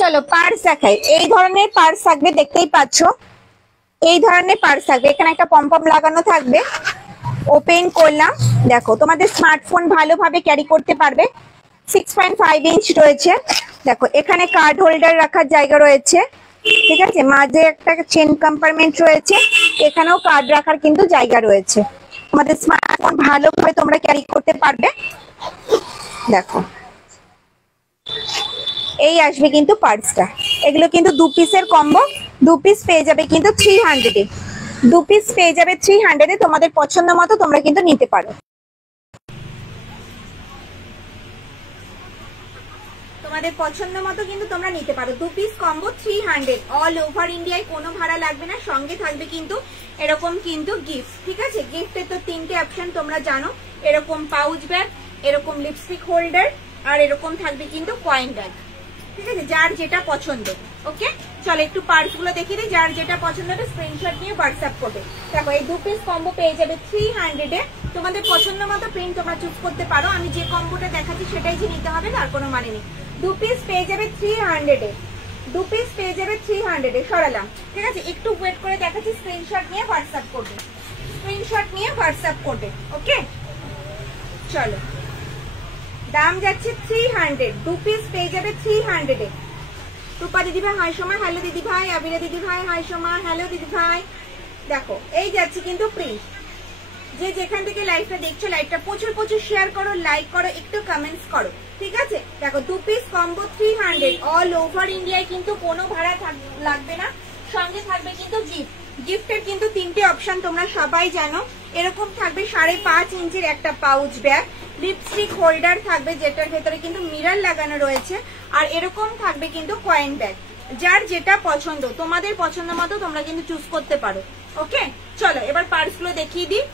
চলো পার্স দেখাই। এই ধরনের পার্স থাকবে, দেখতেই পাচ্ছ এই ধরনের পার্স থাকবে। এখানে একটা পমপম লাগানো থাকবে। ওপেন করলাম, দেখো তোমাদের স্মার্টফোন ভালোভাবে ক্যারি করতে পারবে। 6.5 ইঞ্চ রয়েছে। দেখো এখানে কার্ড হোল্ডার রাখার জায়গা রয়েছে, ঠিক আছে। মাঝে একটা চেন কম্পার্টমেন্ট রয়েছে, এখানেও কার্ড রাখার কিন্তু জায়গা রয়েছে। তোমাদের স্মার্টফোন ভালোভাবে তোমরা ক্যারি করতে পারবে। দেখো এই আসবে কিন্তু পার্সটা। এগুলো কিন্তু 2 পিসের কম্বো, 2 পিস পেয়ে যাবে কিন্তু 300-এ। 2 পিস পেয়ে যাবে 300-এ। তোমাদের পছন্দ মতো তোমরা কিন্তু নিতে পারো। তোমাদের পছন্দ মতো কিন্তু তোমরা নিতে পারো। 2 পিস কম্বো 300, অল ওভার ইন্ডিয়ায়, কোনো ভাড়া লাগবে না। সঙ্গে থাকবে কিন্তু এরকম কিন্তু গিফট, ঠিক আছে। গিফটের তো 3টে অপশন তোমরা জানো, এরকম পাউচ ব্যাগ, এরকম লিপস্টিক হোল্ডার, আর এরকম থাকবে কিন্তু কয়েন ব্যাগ, ঠিক আছে, যার যেটা পছন্দ। ওকে চলো একটু পার্স গুলো দেখিয়ে দিই। যার যেটা পছন্দ হবে স্ক্রিনশট নিয়ে হোয়াটসঅ্যাপ করবে। দেখো এই 2 পিস কম্বো পেয়ে যাবে 300-এ। তোমাদের পছন্দ মতো প্রিন্ট তোমরা চুজ করতে পারো। আমি যে কম্বোটা দেখাচ্ছি সেটাই যে নিতে হবে তার কোনো মানে নেই। 2 পিস পেয়ে যাবে 300-এ। 2 পিস পেয়ে যাবে 300-এ। সরালাম, ঠিক আছে। একটু ওয়েট করে দেখাচ্ছি, স্ক্রিনশট নিয়ে হোয়াটসঅ্যাপ করবে। স্ক্রিনশট নিয়ে হোয়াটসঅ্যাপ করবে। ওকে চলো, দাম যাচ্ছে 300। 2 পিস পেয়ে যাবে 300-এ। রূপা দিদি ভাই হাই সময়, হ্যালো দিদি ভাই। আবিরা দিদি ভাই হাই সময়, হ্যালো দিদি ভাই। দেখো এই যাচ্ছে কিন্তু প্রিন্ট। যে যেখান থেকে লাইভটা দেখছো, লাইভটা প্রচুর প্রচুর শেয়ার করো, লাইক করো, একটু কমেন্টস করো, ঠিক আছে। দেখো 2 পিস কম্বো 300, অল ওভার ইন্ডিয়ায় কিন্তু কোনো ভাড়া লাগবে না। সঙ্গে থাকবে কিন্তু গিফট। গিফটের কিন্তু 3টে অপশন তোমরা সবাই জানো। এরকম থাকবে 5.5 ইঞ্চির একটা পাউচ ব্যাগ, লিপস্টিক হোল্ডার থাকবে যেটার ভেতরে কিন্তু মিরর লাগানো রয়েছে, আর এরকম থাকবে কিন্তু কয়েন ব্যাগ। যার যেটা পছন্দ, তোমাদের পছন্দ মতো তোমরা কিন্তু চুজ করতে পারো। ওকে চলো এবার পার্স গুলো দেখিয়ে দিই।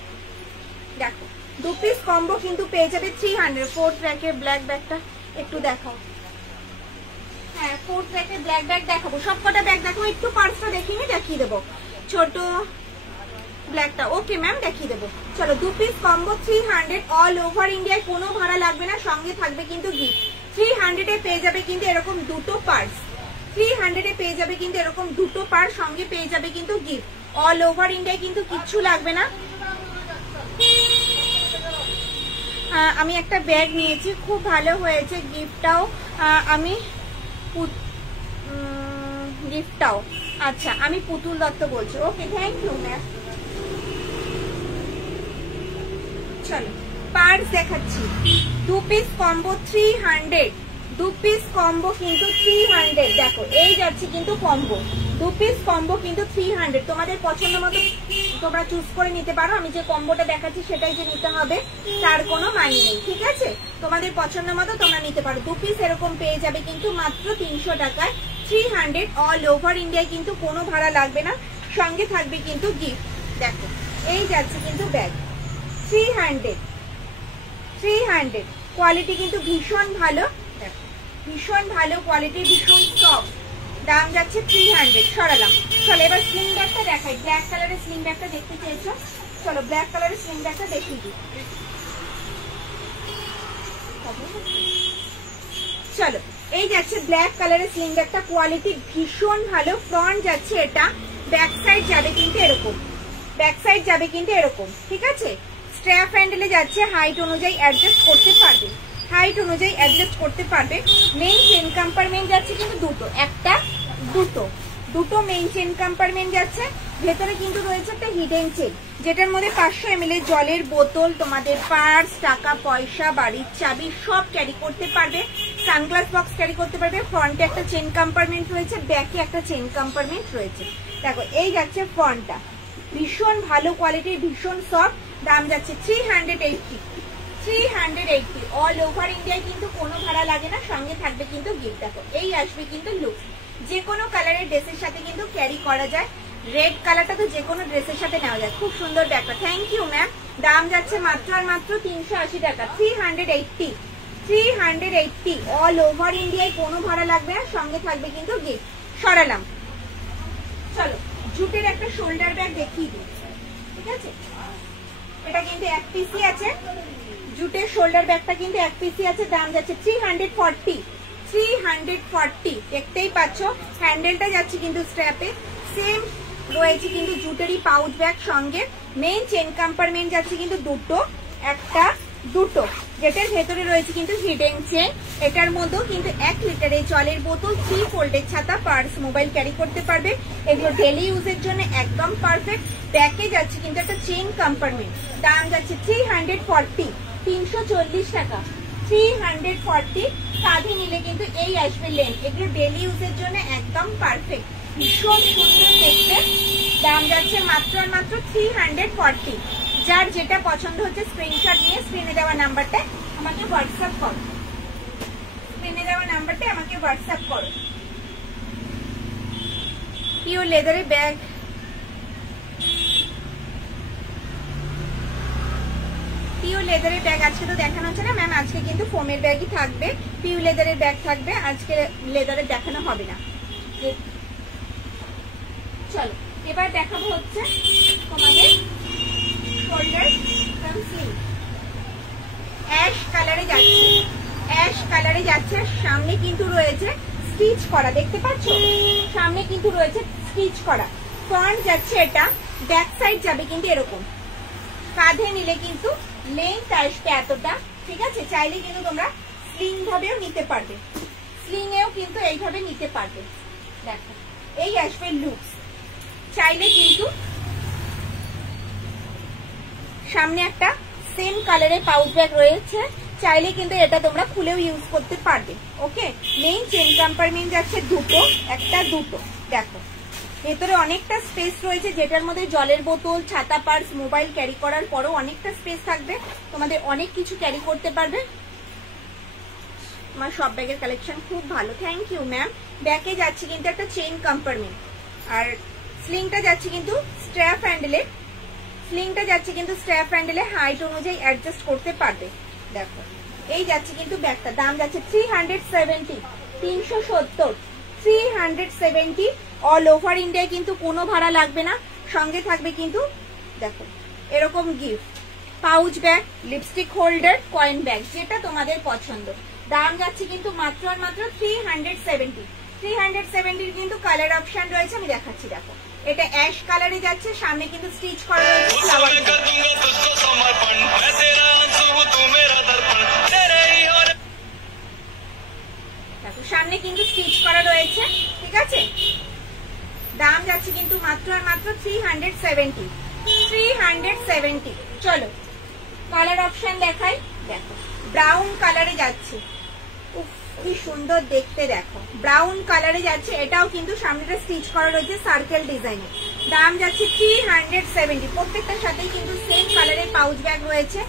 দেখো 2 পিস কম্বো কিন্তু পেয়ে যাবে 300। 4th র্যাকের ব্ল্যাক ব্যাগটা একটু দেখাও। হ্যাঁ 4th র্যাকের ব্ল্যাক ব্যাগ দেখাবো, সবকটা ব্যাগ দেখাবো। একটু পার্সটা দেখিয়ে দেবো, ছোট ব্ল্যাকটা। ওকে ম্যাম দেখিয়ে দেবো। চলো 2 পিস কম্বো 300, অল ওভার ইন্ডিয়ায়, কোনো ভাড়া লাগবে না। সঙ্গে থাকবে কিন্তু গিফট। 300-এ পেয়ে যাবে কিন্তু এরকম দুটো পার্স। 300-এ পেয়ে যাবে কিন্তু এরকম দুটো পার্স, সঙ্গে পেয়ে যাবে কিন্তু গিফট। অল ওভার ইন্ডিয়ায় কিন্তু কিচ্ছু লাগবে না। আমি একটা ব্যাগ নিয়েছি, খুব ভালো হয়েছে গিফটটাও। আমি গিফটটাও আচ্ছা, আমি পুতুল দত্ত বলছি। Okay thank you ma'am. চলো পার্স দেখাচ্ছি। 2 পিস কম্বো 300। 2 পিস কম্বো কিন্তু 300। দেখো এই যাচ্ছে কিন্তু কম্বো। 2 পিস কম্বো কিন্তু 300। তোমাদের পছন্দ মতো তোমরা চুজ করে নিতে পারো। আমি যে কম্বোটা দেখাচ্ছি সেটাই যে নিতে হবে তার কোনো মানে নেই, ঠিক আছে। তোমাদের পছন্দ মতো তোমরা নিতে পারো। 2 পিস এরকম পেয়ে যাবে কিন্তু মাত্র 300 টাকায়। 300, অল ওভার ইন্ডিয়ায় কিন্তু কোনো ভাড়া লাগবে না। সঙ্গে থাকবে কিন্তু গিফট। দেখো এই যাচ্ছে কিন্তু ব্যাগ 300। কোয়ালিটি কিন্তু ভীষণ ভালো, ভীষণ ভালো কোয়ালিটি, ভীষণ সফট। দাম যাচ্ছে 300। সরালাম। চলো এবার স্লিং ব্যাগটা দেখাই। ব্ল্যাক কালারের স্লিং ব্যাগটা দেখতে চেয়েছো, চলো ব্ল্যাক কালারের স্লিং ব্যাগটা দেখিয়ে দিই। চলো এই যাচ্ছে ব্ল্যাক কালারের স্লিং ব্যাগটা। কোয়ালিটি ভীষণ ভালো। ফ্রন্ট যাচ্ছে এটা, ব্যাক সাইড যাবে কিন্তু এরকম, ব্যাক সাইড যাবে কিন্তু এরকম, ঠিক আছে। স্ট্র্যাপ হ্যান্ডেলে যাচ্ছে, হাইট অনুযায়ী অ্যাডজাস্ট করতে পারবে, হাইট অনুযায়ী অ্যাডজাস্ট করতে পারবে। মেইন চেন কম্পার্টমেন্ট যাচ্ছে কিন্তু দুটো, একটা দুটো মেইন চেন কম্পার্টমেন্ট যাচ্ছে। ভেতরে কিন্তু রয়েছে একটা হিডেন চেন, যেটার মধ্যে 500 ml জলের বোতল, তোমাদের পার্স, টাকা পয়সা, বাড়ির চাবি সব ক্যারি করতে পারবে। সানগ্লাস বক্স ক্যারি করতে পারবে। ফ্রন্টে একটা চেন কম্পার্টমেন্ট রয়েছে, ব্যাকে একটা চেন কম্পার্টমেন্ট রয়েছে। দেখো এই যাচ্ছে ফ্রন্টটা, ভীষণ ভালো কোয়ালিটির, ভীষণ সফট। দাম যাচ্ছে 380। 380, অল ওভার ইন্ডিয়ায় কিন্তু কোনো ভাড়া লাগে না। সঙ্গে থাকবে কিন্তু গিফট। দেখো এই আসবে কিন্তু লুক, যে কোনো কালারের ড্রেসের সাথে কিন্তু ক্যারি করা যায়। রেড কালারটা তো যে কোনো ড্রেসের সাথে নেওয়া যায়। খুব সুন্দর ব্যাগটা, থ্যাংক ইউ ম্যাম। দাম যাচ্ছে মাত্র আর মাত্র 380 টাকা। 380, অল ওভার ইন্ডিয়ায় কোনো ভাড়া লাগবে না। সঙ্গে থাকবে কিন্তু গিফট। সরালাম। চলো জুটের একটা শোল্ডার ব্যাগ দেখিয়ে দিই, ঠিক আছে। এটা কিন্তু 1 পিসই আছে, জুটের শোল্ডার ব্যাগটা কিন্তু 1 পিসই আছে। দাম যাচ্ছে 340। 340, দেখতেই পাচ্ছ। হ্যান্ডেলটা যাচ্ছে কিন্তু স্ট্র্যাপে, সেম রয়েছে কিন্তু জুটেরই পাউচ ব্যাগ, সঙ্গে মেইন চেন কম্পার্টমেন্ট যাচ্ছে কিন্তু দুটো, একটা দুটো, যেটার ভেতরে রয়েছে কিন্তু হিডেন চেন। এটার মধ্যেও কিন্তু 1 লিটারের জলের বোতল, 3 ফোল্ডের ছাতা, পার্স, মোবাইল ক্যারি করতে পারবে। এগুলো ডেলি ইউজের জন্য একদম পারফেক্ট। ব্যাকে যাচ্ছে কিন্তু একটা চেন কম্পার্টমেন্ট, দাম যাচ্ছে 340, 340 টাকা, 340। কাঁধে নিলে কিন্তু এই আসবে লেন্থ। এগুলো ডেলি ইউজের জন্য একদম পারফেক্ট, ভীষণ সুন্দর দেখতে। দাম যাচ্ছে মাত্র আর মাত্র 340। যার যেটা পছন্দ হচ্ছে স্ক্রিনশট নিয়ে স্ক্রিনে দেওয়া নাম্বারটা আমাকে হোয়াটসঅ্যাপ করো, স্ক্রিনে দেওয়া নাম্বারটা আমাকে হোয়াটসঅ্যাপ করো। পিওর লেদারের ব্যাগ, পিওর লেদারের ব্যাগ আজকে তো দেখানো হচ্ছে না ম্যাম, আজকে কিন্তু ফোমের ব্যাগই থাকবে, পিওর লেদারের ব্যাগ থাকবে, আজকে লেদারের দেখানো হবে না। চলো এবার দেখাবো হচ্ছে তোমাদের শোল্ডার কাম স্লিভ। অ্যাশ কালারে যাচ্ছে, অ্যাশ কালারে যাচ্ছে। সামনে কিন্তু রয়েছে স্টিচ করা, দেখতে পাচ্ছ, সামনে কিন্তু রয়েছে স্টিচ করা। ফ্রন্ট যাচ্ছে এটা, ব্যাক সাইড যাবে কিন্তু এরকম। কাঁধে নিলে কিন্তু লেন্থ আসবে এতটা, ঠিক আছে। চাইলে কিন্তু তোমরা স্লিং ভাবেও নিতে পারবে, স্লিং এও কিন্তু এইভাবে নিতে পারবে। দেখো এই আসবে লুকস। চাইলে কিন্তু সামনে একটা সেম কালারের পাউচ ব্যাগ রয়েছে, চাইলে কিন্তু এটা তোমরা খুলেও ইউজ করতে পারবে। ওকে, মেইন চেন কম্পার্টমেন্ট যাচ্ছে দুটো, একটা দুটো। দেখো ভেতরে অনেকটা স্পেস রয়েছে, যেটার মধ্যে জলের বোতল, ছাতা, পার্স, মোবাইল ক্যারি করার পরও অনেকটা স্পেস থাকবে, তোমাদের অনেক কিছু ক্যারি করতে পারবে। আমার সব ব্যাগের কালেকশন খুব ভালো, থ্যাংক ইউ ম্যাম। ব্যাকে যাচ্ছে কিন্তু একটা চেইন কম্পার্টমেন্ট, আর স্লিংটা যাচ্ছে কিন্তু স্ট্র্যাপ হ্যান্ডেলে, স্লিংটা যাচ্ছে কিন্তু স্ট্র্যাপ হ্যান্ডেলে, হাইট অনুযায়ী অ্যাডজাস্ট করতে পারবে। দেখো এই যাচ্ছে কিন্তু ব্যাগটা, দাম যাচ্ছে 370, 370, 370। অল ওভার ইন্ডিয়ায় কিন্তু কোনো ভাড়া লাগবে না, সঙ্গে থাকবে কিন্তু দেখো এরকম gift, pouch bag, lipstick holder, coin bag, যেটা তোমাদের পছন্দ। দাম যাচ্ছে কিন্তু মাত্র আর মাত্র 370। 370 কিন্তু কালার অপশন রয়েছে, আমি দেখাচ্ছি। দেখো এটা অ্যাশ কালারে যাচ্ছে, সামনে কিন্তু স্টিচ করা রয়েছে ফ্লাওয়ার। দেখো সামনে কিন্তু স্টিচ করা রয়েছে, ঠিক আছে। দাম যাচ্ছে কিন্তু মাত্র আর মাত্র 370, 370। চলো কালার অপশন দেখাই। দেখো ব্রাউন কালারে যাচ্ছে, উফ কি সুন্দর দেখতে। দেখো ব্রাউন কালারে যাচ্ছে, এটাও কিন্তু সামনেটা স্টিচ করা রয়েছে সার্কেল ডিজাইনে। দাম যাচ্ছে 370। প্রত্যেকটার সাথেই কিন্তু সেম কালারের পাউচ ব্যাগ রয়েছে।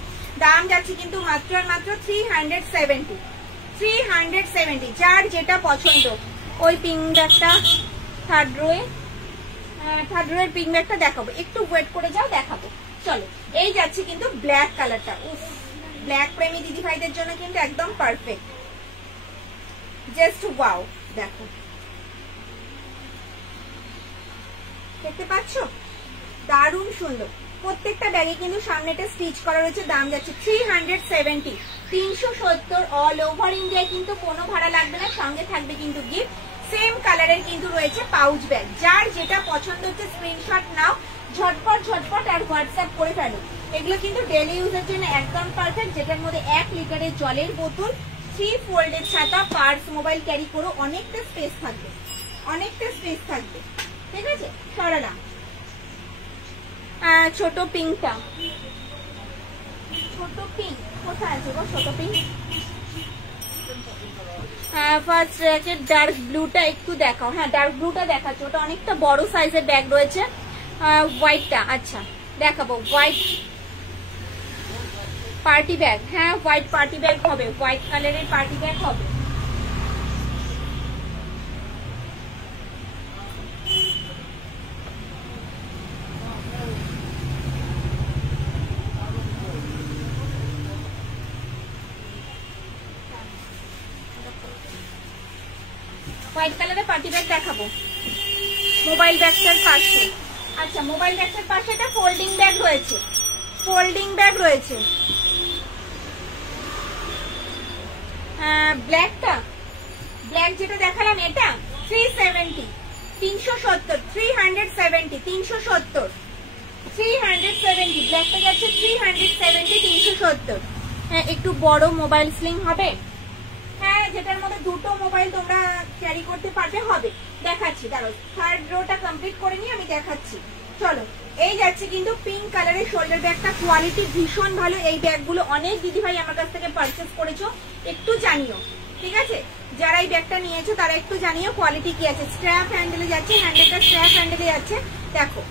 দাম যাচ্ছে কিন্তু মাত্র আর মাত্র 370, 370। যার যেটা পছন্দ, ওই পিঙ্ক ব্যাগটা থার্ড রোয়ের পিঙ্ক ব্যাগটা দেখাবো, একটু ওয়েট করে যাও দেখাবো। চলো এই যাচ্ছে কিন্তু ব্ল্যাক কালারটা, উফ ব্ল্যাক প্রেমী দিদি ভাইদের জন্য কিন্তু একদম পারফেক্ট, জাস্ট ওয়াও। দেখো দেখতে পাচ্ছ, দারুণ সুন্দর। প্রত্যেকটা ব্যাগে কিন্তু সামনেটা স্টিচ করা রয়েছে। দাম যাচ্ছে 370, 370। অল ওভার ইন্ডিয়ায় কিন্তু কোনো ভাড়া লাগবে না, সঙ্গে থাকবে কিন্তু গিফট। সেম কালারের কিন্তু রয়েছে পাউচ ব্যাগ। যার যেটা পছন্দ হচ্ছে স্ক্রিনশট নাও, ঝটপট ঝটপট আর হোয়াটসঅ্যাপ করে ফেলো। এগুলো কিন্তু ডেলি ইউজের জন্য একদম পারফেক্ট, যেটার মধ্যে 1 লিটারের জলের বোতল, 3 ফোল্ডের ছাতা, পার্স, মোবাইল ক্যারি করো, অনেকটা স্পেস থাকবে, অনেকটা স্পেস থাকবে, ঠিক আছে। সরালা ছোট পিঙ্কটা, ছোট পিঙ্ক কোথায় আছে গো? ছোট পিঙ্ক ফার্স্ট র্যাকেট ডার্ক ব্লুটা একটু দেখাও। হ্যাঁ ডার্ক ব্লুটা দেখাচ্ছে, ওটা অনেকটা বড় সাইজের ব্যাগ রয়েছে। হোয়াইটটা আচ্ছা দেখাবো, হোয়াইট পার্টি ব্যাগ। হ্যাঁ হোয়াইট পার্টি ব্যাগ হবে, হোয়াইট কালারের পার্টি ব্যাগ হবে। হোয়াইট কালারের পার্টি ব্যাগ দেখাবো। মোবাইল ব্যাগটার পাশে, আচ্ছা মোবাইল ব্যাগটার পাশে একটা ফোল্ডিং ব্যাগ রয়েছে, ফোল্ডিং ব্যাগ রয়েছে। ব্ল্যাকটা ব্ল্যাক যেটা দেখালাম এটা 370, 370, 370, 370, 370, ব্ল্যাকটা যাচ্ছে 370, 370। হ্যাঁ একটু বড় মোবাইল স্লিং হবে, হ্যাঁ যেটার মধ্যে দুটো মোবাইল তোমরা ক্যারি করতে পারবে হবে। দেখাচ্ছি, দাঁড়াও থার্ড রোটা কমপ্লিট করে নিয়ে আমি দেখাচ্ছি। চলো, এই যাচ্ছে কিন্তু পিঙ্ক কালারের শোল্ডার ব্যাগটা, কোয়ালিটি ভীষণ ভালো। এই ব্যাগগুলো অনেক দিদিভাই আমার কাছ থেকে পারচেস করেছো, একটু জানিও, ঠিক আছে? যারা এই ব্যাগটা নিয়েছো তারা একটু জানিও কোয়ালিটি কি আছে। স্ট্র্যাপ হ্যান্ডেলে যাচ্ছে, হ্যান্ডেলটা স্ট্র্যাপ হ্যান্ডেলে যাচ্ছে। দেখো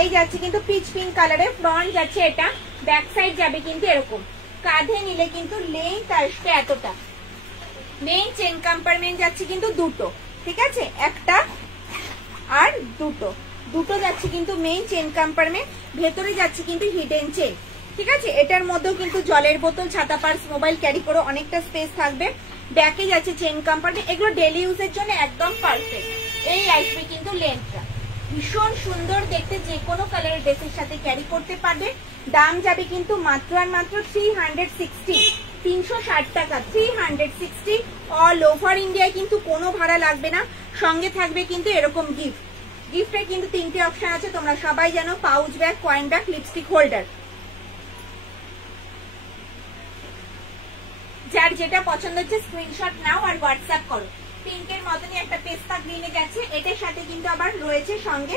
এই যাচ্ছে কিন্তু পিচ পিঙ্ক কালারের, ফ্রন্ট যাচ্ছে এটা, ব্যাক সাইড যাবে কিন্তু এরকম, কাঁধে নিলে কিন্তু লেন্থ আসবে এতটা। মেইন চেন কম্পার্টমেন্ট যাচ্ছে কিন্তু দুটো, ঠিক আছে? একটা আর দুটো, দুটো যাচ্ছে কিন্তু মেইন চেন কম্পার্টমেন্ট, ভেতরে যাচ্ছে কিন্তু হিডেন চেন, ঠিক আছে? এটার মধ্যেও কিন্তু জলের বোতল, ছাতা, পার্স, মোবাইল ক্যারি করো, অনেকটা স্পেস থাকবে। ব্যাকে যাচ্ছে চেন কম্পার্টমেন্ট, এগুলো ডেলি ইউজের জন্য একদম পারফেক্ট। এই আসবে কিন্তু লেন্থটা, ভীষণ সুন্দর দেখতে, যে কোনো কালারের ড্রেসের সাথে ক্যারি করতে পারবে। দাম যাবে কিন্তু মাত্র আর মাত্র 360, 360 টাকা, 360। অল ওভার ইন্ডিয়ায় কিন্তু কোনো ভাড়া লাগবে না, সঙ্গে থাকবে কিন্তু এরকম গিফট। গিফটের কিন্তু তিনটে অপশন আছে, তোমরা সবাই জানো, pouch bag, coin bag, lipstick holder. যার যেটা পছন্দ হচ্ছে স্ক্রিনশট নাও আর হোয়াটসঅ্যাপ করো। পিঙ্কের মতনই একটা পেস্তা গ্রিনে যাচ্ছে, এটার সাথে কিন্তু আবার রয়েছে সঙ্গে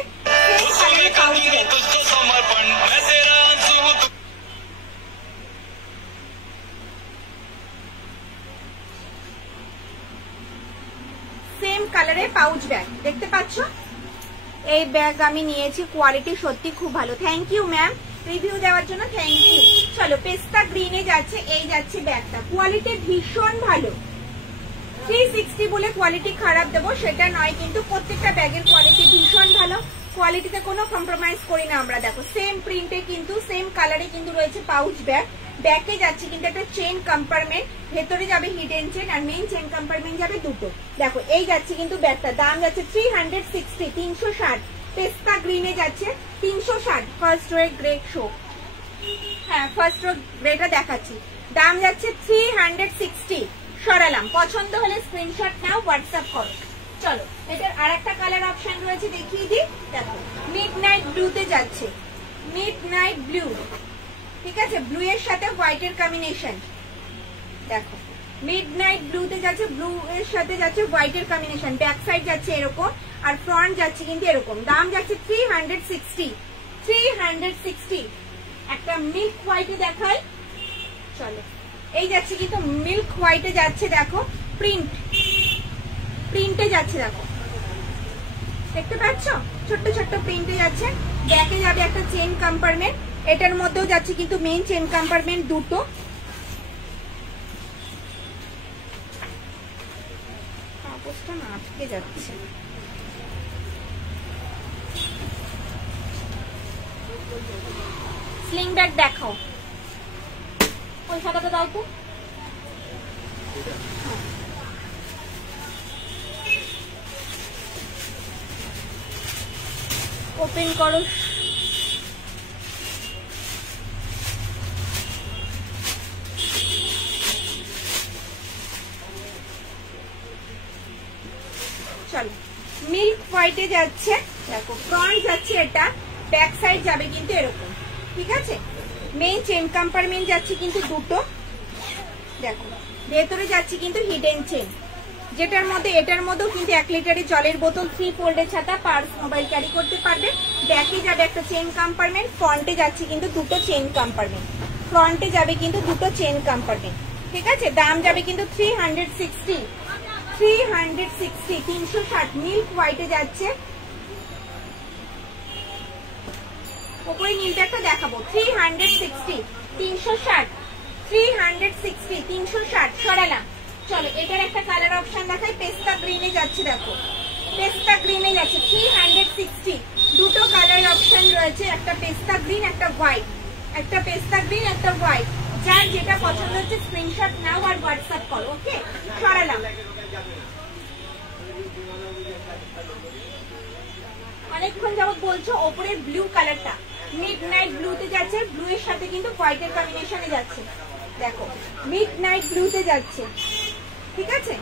সেম কালারের পাউচ ব্যাগ, দেখতে পাচ্ছ? এই ব্যাগ আমি নিয়েছি, কোয়ালিটি সত্যি খুব ভালো। থ্যাংক ইউ ম্যাম, রিভিউ দেওয়ার জন্য থ্যাংক ইউ। চলো, পেস্তা গ্রিনে যাচ্ছে, এই যাচ্ছে ব্যাগটা, কোয়ালিটি ভীষণ ভালো। 360 বলে কোয়ালিটি খারাপ দেবো সেটা নয়, কিন্তু প্রত্যেকটা ব্যাগের কোয়ালিটি ভীষণ ভালো, কোয়ালিটিতে কোনো কম্প্রোমাইজ করি না আমরা। দেখো সেম প্রিন্টে কিন্তু, সেম কালারে কিন্তু রয়েছে পাউচ ব্যাগ। ব্যাকে যাচ্ছে কিন্তু একটা চেন কম্পার্টমেন্ট, ভেতরে যাবে হিডেন চেন, আর মেইন চেন কম্পার্টমেন্ট যাবে দুটো। দেখো এই যাচ্ছে কিন্তু ব্যাগটা, দাম যাচ্ছে 360, 360। পেস্তা গ্রিনে যাচ্ছে 360। ফার্স্ট রো গ্রে শো, হ্যাঁ ফার্স্ট রো গ্রেটা দেখাচ্ছি, দাম যাচ্ছে 360। সরালাম, পছন্দ হলে স্ক্রিনশট নাও, হোয়াটসঅ্যাপ করো। চলো, এটার আর একটা কালার অপশন রয়েছে, দেখিয়ে দিই। দেখো মিডনাইট ব্লুতে যাচ্ছে, মিডনাইট ব্লু, ঠিক আছে? ব্লু এর সাথে হোয়াইটের কম্বিনেশন। দেখো মিডনাইট ব্লুতে যাচ্ছে, ব্লু এর সাথে যাচ্ছে হোয়াইটের কম্বিনেশন। ব্যাক সাইড যাচ্ছে এরকম, আর ফ্রন্ট যাচ্ছে কিন্তু এরকম। দাম যাচ্ছে 360, 360। একটা মিল্ক হোয়াইটে দেখাই, চলো। এই যাচ্ছে কিন্তু মিল্ক হোয়াইটে যাচ্ছে, দেখো প্রিন্টে যাচ্ছে, দেখো দেখতে পাচ্ছ? ছোট্ট ছোট্ট প্রিন্টে যাচ্ছে। ব্যাকে যাবে একটা চেন কম্পার্টমেন্ট, এটার মধ্যেও যাচ্ছে কিন্তু মেইন চেন কম্পার্টমেন্ট দুটো। কাগজটা না আটকে যাচ্ছে, স্লিং ব্যাগ দেখাও, ওই খাতাটা দাও তো। ওপেন করো, চলো। মিল্ক হোয়াইটে যাচ্ছে, দেখো ফ্রন্ট যাচ্ছে এটা, ব্যাক সাইড যাবে কিন্তু এরকম, ঠিক আছে? মেইন চেন কম্পার্টমেন্ট যাচ্ছে কিন্তু দুটো, দেখো ভেতরে যাচ্ছে কিন্তু হিডেন চেন, যেটার মধ্যে এটার মধ্যেও কিন্তু 1 লিটারের জলের বোতল, 3 ফোল্ডের ছাতা, পার্স, মোবাইল ক্যারি করতে পারবে। ব্যাকে যাবে একটা চেন কম্পার্টমেন্ট, ফ্রন্টে যাচ্ছে কিন্তু দুটো চেন কম্পার্টমেন্ট, ফ্রন্টে যাবে কিন্তু দুটো চেন কম্পার্টমেন্ট, ঠিক আছে? দাম যাবে কিন্তু 360, 360, 360। মিল্ক হোয়াইটে যাচ্ছে, ওপরে নীলটা একটা দেখাবো, 360, 360, 360, 360। সরালাম। চলো, এটার একটা কালার অপশন দেখাই, পেস্তা গ্রিনে যাচ্ছে, দেখো পেস্তা গ্রিনে যাচ্ছে 360। দুটো কালার অপশন রয়েছে, একটা পেস্তা গ্রিন, একটা হোয়াইট, একটা পেস্তা গ্রিন, একটা হোয়াইট। যার যেটা পছন্দ হচ্ছে স্ক্রিনশট নাও আর হোয়াটসঅ্যাপ করো, ওকে? সরালাম। অনেকক্ষণ যাবত বলছো ওপরের ব্লু কালারটা, মিডনাইট ব্লুতে যাচ্ছে, ব্লু এর সাথে কিন্তু হোয়াইটের কম্বিনেশনে যাচ্ছে। দেখো মিডনাইট ব্লুতে যাচ্ছে, ঠিক আছে?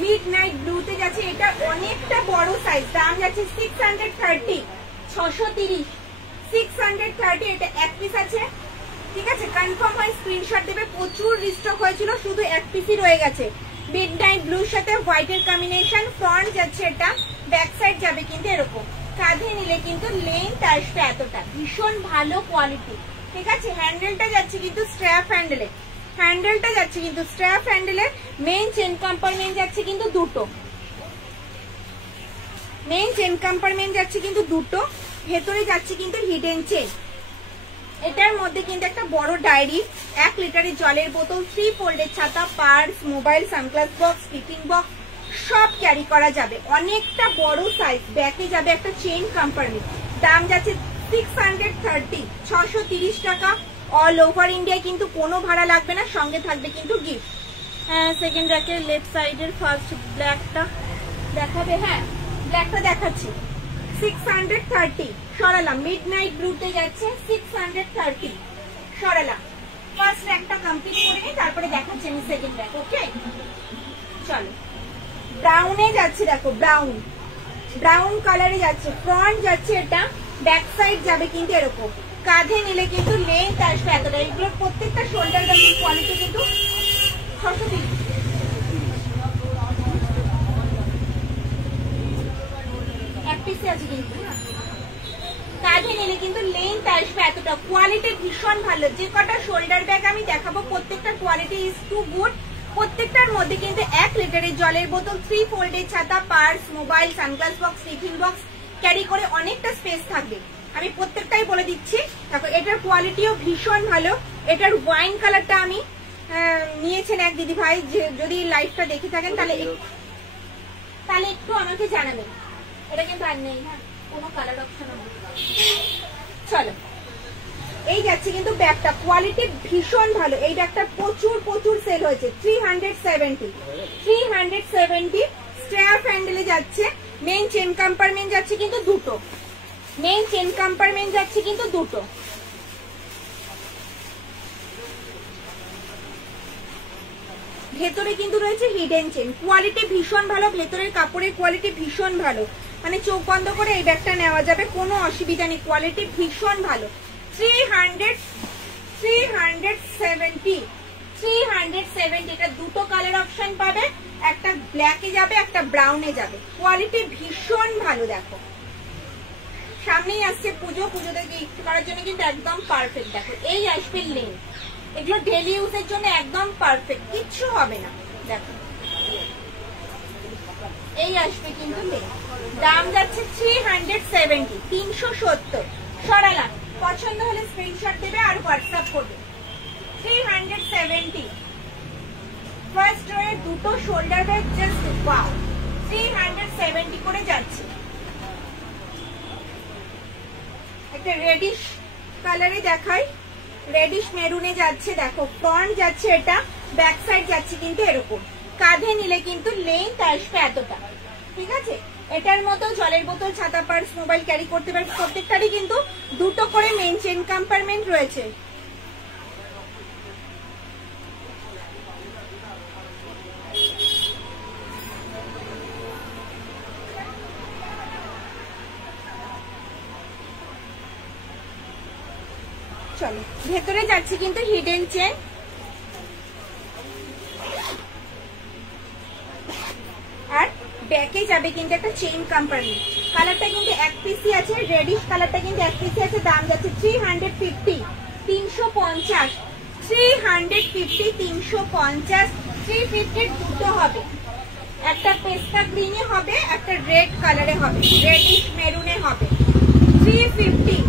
মিডনাইট ব্লুতে যাচ্ছে, এটা অনেকটা বড় সাইজ, দাম যাচ্ছে 630, 630, 630। এটা এক পিস আছে, ঠিক আছে, কনফার্ম হয় স্ক্রিনশট দেবে। প্রচুর রিস্টক হয়েছিল, শুধু এক পিসই রয়ে গেছে। মিডনাইট ব্লুর সাথে হোয়াইটের কম্বিনেশন, ফ্রন্ট যাচ্ছে এটা, ব্যাক সাইড যাবে কিন্তু এরকম, কাঁধে নিলে কিন্তু লেন্থ আসবে এতটা, ভীষণ ভালো কোয়ালিটি, ঠিক আছে। হ্যান্ডেলটা যাচ্ছে কিন্তু স্ট্র্যাপ হ্যান্ডেলে, হ্যান্ডেলটা যাচ্ছে কিন্তু স্ট্র্যাপ হ্যান্ডেলে। মেইন চেন কম্পার্টমেন্ট যাচ্ছে কিন্তু দুটো, মেইন চেন কম্পার্টমেন্ট যাচ্ছে কিন্তু দুটো, ভেতরে যাচ্ছে কিন্তু হিডেন চেন। এটার মধ্যে কিন্তু একটা বড় ডায়েরি, 1 লিটারের জলের বোতল, 3 ফোল্ডের ছাতা, purse, mobile, sunglass box, tiffin box সব ক্যারি করা যাবে, অনেকটা বড় সাইজ। ব্যাকে যাবে একটা চেইন কম্পার্টমেন্ট, দাম যাচ্ছে 630, 630 টাকা। অল ওভার ইন্ডিয়ায় কিন্তু কোনো ভাড়া লাগবে না, সঙ্গে থাকবে কিন্তু গিফট। সেকেন্ড র্যাকের লেফট সাইডের ফার্স্ট ব্ল্যাকটা দেখাবে, হ্যাঁ ব্ল্যাকটা দেখাচ্ছি, 630 সরালাম। মিডনাইট ব্লুতে যাচ্ছে 630 সরালাম। ফার্স্ট র্যাকটা কমপ্লিট করে নিই, তারপরে দেখাচ্ছি আমি সেকেন্ড র্যাক। ওকে চলো, ব্রাউনে যাচ্ছে, দেখো ব্রাউন, ব্রাউন কালারে যাচ্ছে, ফ্রন্ট যাচ্ছে এটা, ব্যাক সাইড যাবে কিন্তু এরকম, কাঁধে নিলে কিন্তু লেন্থ আসবে এতটা। এগুলোর প্রত্যেকটা শোল্ডার ব্যাগের কোয়ালিটি কিন্তু 630, এক পিসে আছে কিন্তু, কাঁধে নিলে কিন্তু লেন্থ আসবে এতটা, কোয়ালিটি ভীষণ ভালো। যে কটা শোল্ডার ব্যাগ আমি দেখাবো প্রত্যেকটা কোয়ালিটি ইজ টু গুড। প্রত্যেকটার মধ্যে কিন্তু 1 লিটারের জলের বোতল, 3 ফোল্ডের ছাতা, purse, mobile, sunglass box, tiffin box carry করে অনেকটা স্পেস থাকবে। আমি প্রত্যেকটাই বলে দিচ্ছি, দেখো এটার কোয়ালিটিও ভীষণ ভালো। এটার ওয়াইন কালারটা আমি নিয়েছেন এক দিদি ভাই, যদি লাইভটা দেখে থাকেন তাহলে একটু আমাকে জানাবেন। এটা কিন্তু আর নেই, হ্যাঁ কোনো কালার অপশন নেই। চলো, এই যাচ্ছে কিন্তু ব্যাগটা, কোয়ালিটি ভীষণ ভালো। এই ব্যাগটা প্রচুর প্রচুর সেল হয়েছে, 370 স্ট্র্যাপ হ্যান্ডেলে যাচ্ছে। মেইন চেন কম্পার্টমেন্ট যাচ্ছে কিন্তু দুটো, মেইন চেন কম্পার্টমেন্ট যাচ্ছে কিন্তু দুটো। ভেতরে কিন্তু রয়েছে হিডেন চেন, কোয়ালিটি ভীষণ ভালো, ভেতরের কাপড়ের কোয়ালিটি ভীষণ ভালো, মানে চোখ বন্ধ করে এই ব্যাগটা নেওয়া যাবে, কোনো অসুবিধা নেই, কোয়ালিটি ভীষণ ভালো। 370, এটা দুটো কালার অপশন পাবে, একটা ব্ল্যাকে যাবে, একটা ব্রাউনে যাবে, কোয়ালিটি ভীষণ ভালো। দেখো সামনেই আসছে পুজো, পুজোতে গিফট করার জন্য কিন্তু একদম পারফেক্ট। দেখো এই আসবে লেন্থ, এগুলো ডেলি ইউজের জন্য একদম পারফেক্ট, কিচ্ছু হবে না। দেখো এই আসবে কিন্তু লেন্থ, দাম যাচ্ছে 370, 370 সরালাম। পছন্দ হলে স্ক্রিনশট দেবে আর হোয়াটসঅ্যাপ করবে। 370 ফার্স্ট রোয়ে দুটো শোল্ডার ব্যাগ, জাস্ট ওয়াও, 370 করে যাচ্ছে। একটা রেডিশ কালারে দেখাই, রেডিশ মেরুনে যাচ্ছে, দেখো ফ্রন্ট যাচ্ছে এটা, ব্যাক সাইড যাচ্ছে কিন্তু এরকম, কাঁধে নিলে কিন্তু লেন্থ আসবে এতটা, ঠিক আছে। এটার মতো জলের বোতল, ছাতা, পার্স, মোবাইল ক্যারি করতে পারবে। প্রত্যেকটারই কিন্তু দুটো করে মেইন চেন কম্পার্টমেন্ট রয়েছে। চলো, ভেতরে যাচ্ছে কিন্তু হিডেন চেন, আর ব্যাকে যাবে কিন্তু একটা চেইন কম্পার্টমেন্ট। কালারটা কিন্তু এক পিসি আছে, রেডিশ কালারটা কিন্তু এক পিসি আছে, দাম যাচ্ছে 350, 350, 350, 350, 350 দুটো হবে, একটা পেস্তা গ্রিনে হবে, একটা রেড কালারে হবে, রেডিশ মেরুনে হবে। 350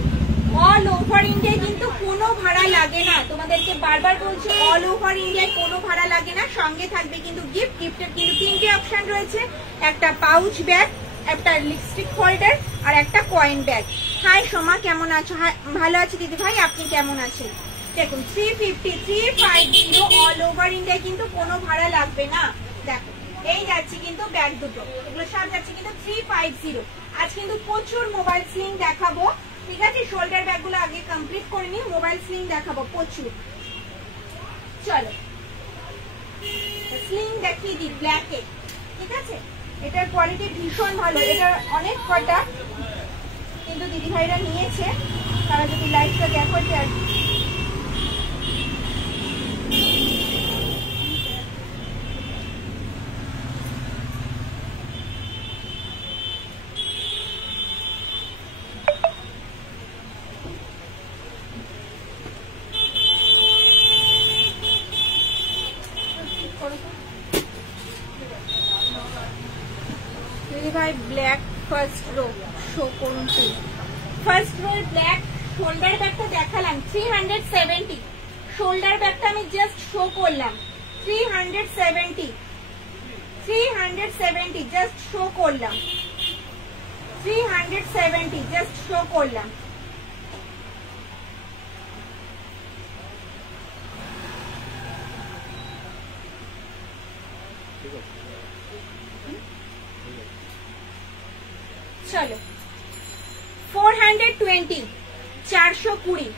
অল ওভার ইন্ডিয়ায় কিন্তু কোনো ভাড়া লাগে না, তোমাদেরকে বারবার বলছি অল ওভার ইন্ডিয়ায় কোনো ভাড়া লাগে না, সঙ্গে থাকবে কিন্তু গিফট। গিফটের কিন্তু 3টে অপশন রয়েছে, একটা পাউচ ব্যাগ, একটা লিপস্টিক হোল্ডার আর একটা কয়েন ব্যাগ। হাই সোমা, কেমন আছো? ভালো আছি দিদি ভাই, আপনি কেমন আছেন? দেখুন 350, 350 অল ওভার ইন্ডিয়ায় কিন্তু কোনো ভাড়া লাগবে না। দেখো এই যাচ্ছে কিন্তু ব্যাগ দুটো, এগুলো সব যাচ্ছে কিন্তু 350। আজ কিন্তু প্রচুর মোবাইল স্লিং দেখাবো, ঠিক আছে। শোল্ডার ব্যাগ গুলো আগে কমপ্লিট করে নি, মোবাইল স্লিং দেখাবো প্রচুর। চলো স্লিং দেখিয়ে দিই, ব্ল্যাকে ঠিক আছে, এটার কোয়ালিটি ভীষণ ভালো। এটা অনেক কটা কিন্তু দিদি ভাইরা নিয়েছে, তারা যদি লাইভটা দেখো আর ভাই ব্ল্যাক ফার্স্ট রো শো করুন। ফার্স্ট রো ব্ল্যাক শোল্ডার ব্যাগটা দেখালাম 370, শোল্ডার ব্যাগটা আমি জাস্ট শো করলাম 370 জাস্ট শো করলাম, 370 জাস্ট শো করলাম। চলো 420, 420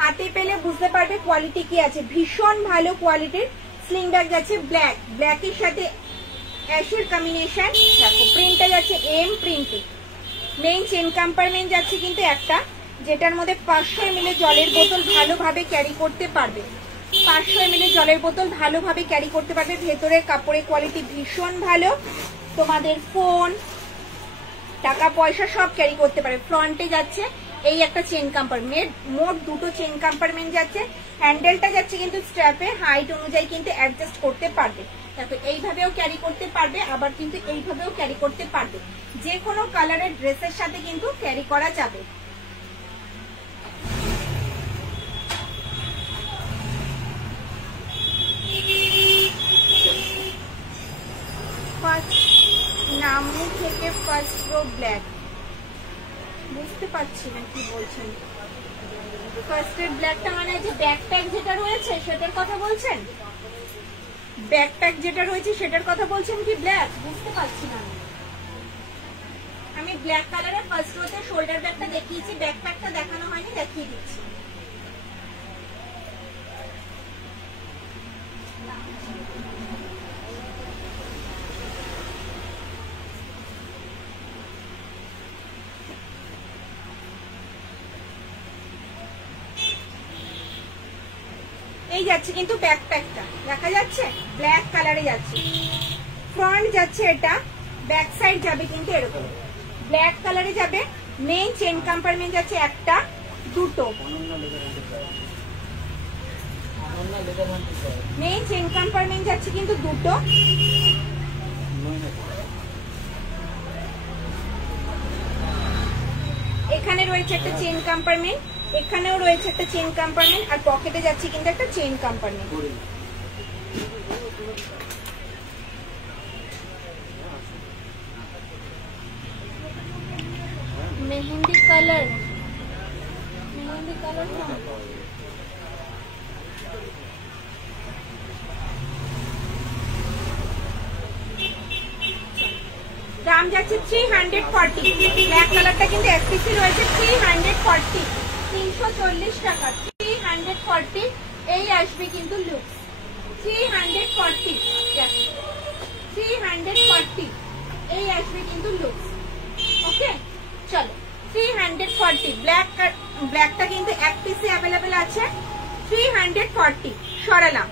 হাতে পেলে বুঝতে পারবে কোয়ালিটি কি আছে, ভীষণ ভালো কোয়ালিটির স্লিং ব্যাগ যাচ্ছে। ব্ল্যাক, ব্ল্যাকের সাথে অ্যাশের কম্বিনেশন, দেখো প্রিন্টটা যাচ্ছে এম প্রিন্টে। মেইন চেন কম্পার্টমেন্ট যাচ্ছে কিন্তু একটা, যেটার মধ্যে 500 ml জলের বোতল ভালোভাবে ক্যারি করতে পারবে, 500 ml জলের বোতল ভালোভাবে ক্যারি করতে পারবে। ভেতরের কাপড়ের কোয়ালিটি ভীষণ ভালো, তোমাদের ফোন টাকা পয়সা সব ক্যারি করতে পারে। ফ্রন্টে যাচ্ছে এই একটা চেন কম্পার্টমেন্ট, মোট দুটো চেন কম্পার্টমেন্ট যাচ্ছে। হ্যান্ডেলটা যাচ্ছে কিন্তু স্ট্র্যাপে হাইট অনুযায়ী কিন্তু অ্যাডজাস্ট করতে পারবে। তারপর এইভাবেও ক্যারি করতে পারবে, আবার কিন্তু এইভাবেও ক্যারি করতে পারবে। যে কোনো কালারের ড্রেসের সাথে কিন্তু ক্যারি করা যাবে। নামু থেকে ফার্স্ট রো ব্ল্যাক, বুঝতে পারছি না কি বলছেন। ফার্স্ট এর ব্ল্যাকটা মানে যে ব্যাকপ্যাক যেটা রয়েছে সেটার কথা বলছেন, ব্যাকপ্যাক যেটা রয়েছে সেটার কথা বলছেন কি ব্ল্যাক, বুঝতে পারছি না। আমি ব্ল্যাক কালারের ফার্স্ট রোতে শোল্ডার ব্যাগটা দেখিয়েছি, ব্যাকপ্যাকটা দেখানো হয়নি, দেখিয়ে দিচ্ছি। এই যাচ্ছে কিন্তু ব্যাকপ্যাকটা দেখা যাচ্ছে, ব্ল্যাক কালারে যাচ্ছে। ফ্রন্ট যাচ্ছে এটা, ব্যাক সাইড যাবে কিন্তু এরকম ব্ল্যাক কালারে যাবে। মেইন চেন কম্পার্টমেন্ট যাচ্ছে একটা, দুটো মেইন চেন কম্পার্টমেন্ট যাচ্ছে কিন্তু দুটো। এখানে রয়েছে একটা চেন কম্পার্টমেন্ট, এখানেও রয়েছে একটা চেন কম্পার্টমেন্ট, আর পকেটে যাচ্ছে কিন্তু একটা chain compartment. Mehendi colour, mehendi colour দাম যাচ্ছে 340। ব্ল্যাক কালারটা কিন্তু এক পিসি রয়েছে 340, 340 টাকা, 340। এই আসবে কিন্তু লুকস 340, 340 এই আসবে কিন্তু লুকস। ওকে চলো 340 ব্ল্যাকটা কিন্তু এক পিসে অ্যাভেলেবেল আছে 340 সরালাম।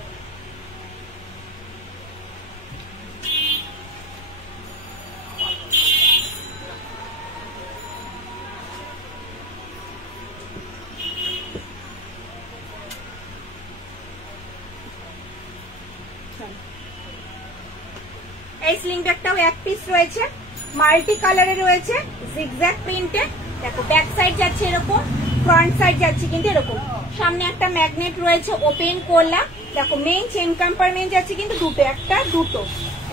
এই স্লিং ব্যাগটাও এক পিস রয়েছে, মাল্টি কালারে রয়েছে, জিগজ্যাগ প্রিন্টে। দেখো ব্যাক সাইড যাচ্ছে এরকম, ফ্রন্ট সাইড যাচ্ছে কিন্তু এরকম। সামনে একটা ম্যাগনেট রয়েছে, ওপেন করলাম। দেখো মেইন চেন কম্পার্টমেন্ট যাচ্ছে কিন্তু দুটো, একটা দুটো।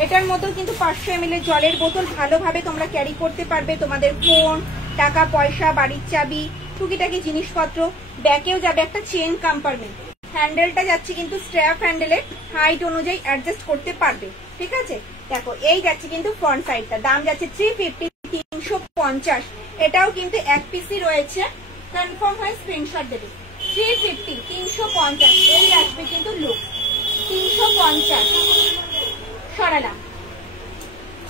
এটার মধ্যেও কিন্তু 500 ml জলের বোতল ভালোভাবে তোমরা ক্যারি করতে পারবে। তোমাদের ফোন টাকা পয়সা বাড়ির চাবি টুকিটাকি জিনিসপত্র। ব্যাকেও যাবে একটা চেন কম্পার্টমেন্ট। হ্যান্ডেলটা যাচ্ছে কিন্তু স্ট্র্যাপ হ্যান্ডেলে, হাইট অনুযায়ী অ্যাডজাস্ট করতে পারবে। ঠিক আছে দেখো এই যাচ্ছে কিন্তু ফ্রন্ট সাইডটা, দাম যাচ্ছে 350, 350। এটাও কিন্তু এক পিসি রয়েছে, কনফার্ম হয়ে স্ক্রিনশট দেবে। 350, 350 এই আসবে কিন্তু লুক 350 সরালাম।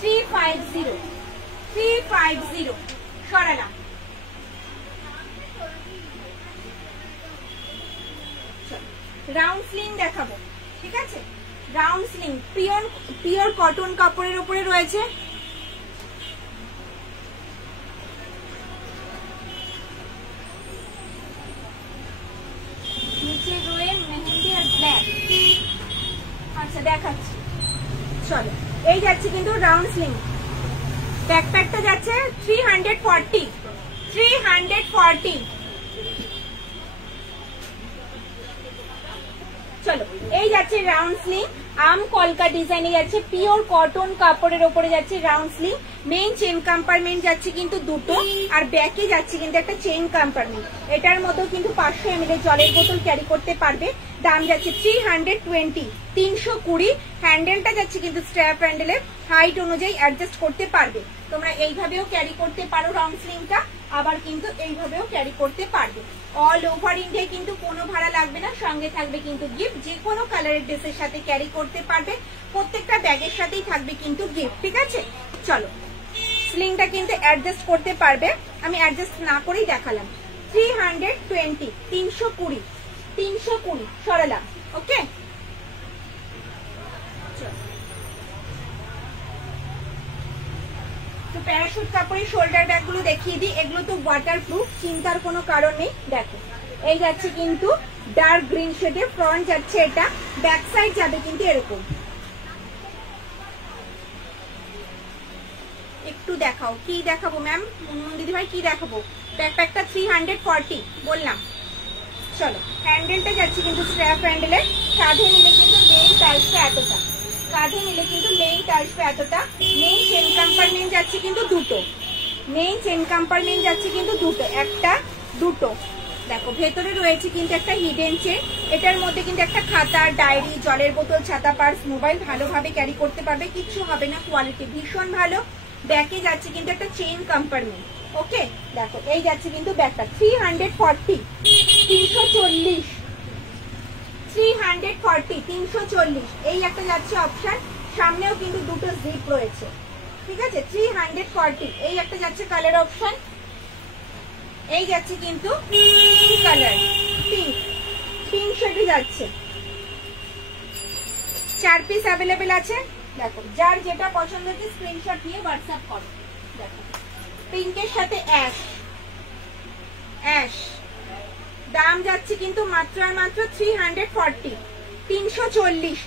350 350 সরালাম। রাউন্ড স্লিং দেখাবো, ঠিক আছে? রাউন্ড স্লিং পিওর কটন কাপড়ের উপরে রয়েছে। নিচে রয়ে মেহেন্দি আর ব্ল্যাক। আচ্ছা দেখাচ্ছি, চলো। এই যাচ্ছে কিন্তু রাউন্ড স্লিং। ব্যাকপ্যাকটা যাচ্ছে 340 340। চলো, এই যাচ্ছে রাউন্ড স্লিং, আম কলকা ডিজাইনে যাচ্ছে, পিওর কটন কাপড়ের ওপরে যাচ্ছে round sling. Main chain compartment যাচ্ছে কিন্তু দুটো, আর ব্যাকে যাচ্ছে কিন্তু একটা চেন কম্পার্টমেন্ট। এটার মধ্যে কিন্তু 500 ml জলের বোতল ক্যারি করতে পারবে। দাম যাচ্ছে 320 320। হ্যান্ডেলটা যাচ্ছে কিন্তু স্ট্র্যাপ হ্যান্ডেলের, হাইট অনুযায়ী অ্যাডজাস্ট করতে পারবে। তোমরা এইভাবেও ক্যারি করতে পারো রাউন্ড স্লিংটা, আবার কিন্তু এইভাবেও ক্যারি করতে পারবে। অল ওভার ইন্ডিয়ায় কিন্তু কোনো ভাড়া লাগবে না, সঙ্গে থাকবে কিন্তু গিফট। যে কোনো কালারের ড্রেসের সাথে ক্যারি করতে পারবে, প্রত্যেকটা ব্যাগের সাথেই থাকবে কিন্তু গিফট, ঠিক আছে? চলো, স্লিংটা কিন্তু অ্যাডজাস্ট করতে পারবে, আমি অ্যাডজাস্ট না করেই দেখালাম। 320 320 320 সরালাম। ওকে, তো প্যারাশুট কাপড়ের শোল্ডার ব্যাগ গুলো দেখিয়ে দিই। এগুলো তো ওয়াটারপ্রুফ, চিন্তার কোনো কারণ নেই। দেখো, এই যাচ্ছে কিন্তু ডার্ক গ্রিন শেডে, ফ্রন্ট যাচ্ছে এটা, ব্যাক সাইড যাবে কিন্তু এরকম। একটু দেখাও, কি দেখাবো ম্যাম দিদি ভাই, কি দেখাবো? ব্যাকপ্যাকটা 340 বললাম। চলো, হ্যান্ডেলটা যাচ্ছে কিন্তু স্ট্র্যাপ হ্যান্ডেলের, কাঁধে নিলে কিন্তু লেন্থ আসবে এতটা, কাঁধে নিলে কিন্তু লেন্থ আসবে এতটা। মেইন চেন কম্পার্টমেন্ট যাচ্ছে কিন্তু দুটো, মেইন চেন কম্পার্টমেন্ট যাচ্ছে কিন্তু দুটো, একটা দুটো। দেখো, ভেতরে রয়েছে কিন্তু একটা হিডেন চেন। এটার মধ্যে কিন্তু একটা খাতা, ডায়েরি, জলের বোতল, ছাতা, পার্স, মোবাইল ভালোভাবে ক্যারি করতে পারবে, কিচ্ছু হবে না, কোয়ালিটি ভীষণ ভালো। ব্যাকে যাচ্ছে কিন্তু একটা চেইন কম্পার্টমেন্ট। ওকে, দেখো, এই যাচ্ছে কিন্তু ব্যাগটা 340 340 340 340। এই একটা যাচ্ছে অপশন, সামনেও কিন্তু দুটো জিপ রয়েছে, ঠিক আছে? 340। এই একটা যাচ্ছে কালার অপশন, এই যাচ্ছে কিন্তু পিঙ্ক কালার, পিঙ্ক শেডে যাচ্ছে। 4 পিস অ্যাভেলেবেল আছে। দেখো, যার যেটা পছন্দ হচ্ছে স্ক্রিনশট নিয়ে হোয়াটসঅ্যাপ করো। দেখো, পিঙ্কের সাথে অ্যাশ, দাম যাচ্ছে কিন্তু মাত্র আর মাত্র 340 340।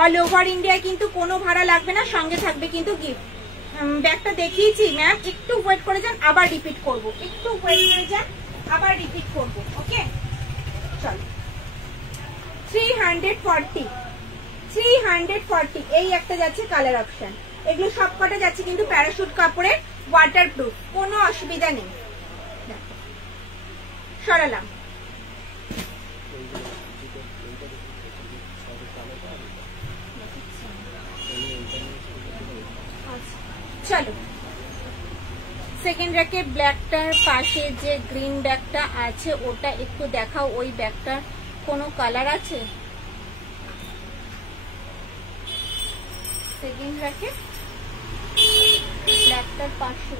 অল ওভার ইন্ডিয়ায় কিন্তু কোনো ভাড়া লাগবে না, সঙ্গে থাকবে কিন্তু গিফট। ব্যাগটা দেখিয়েছি ম্যাম, একটু ওয়েট করে যান, আবার রিপিট করব, একটু ওয়েট করে যান, আবার রিপিট করব। ওকে, চলো, 340 340। এই একটা যাচ্ছে কালার অপশন। এগুলো সবকটা যাচ্ছে কিন্তু প্যারাশুট কাপড়ের, ওয়াটারপ্রুফ, কোনো অসুবিধা নেই। সরালাম। চলো, সেকেন্ড র্যাকে ব্ল্যাকটার পাশে যে গ্রিন ব্যাগটা আছে ওটা একটু দেখাও। ওই ব্যাগটার কোনো কালার আছে? সেকেন্ড র্যাকে ব্ল্যাকটার পাশে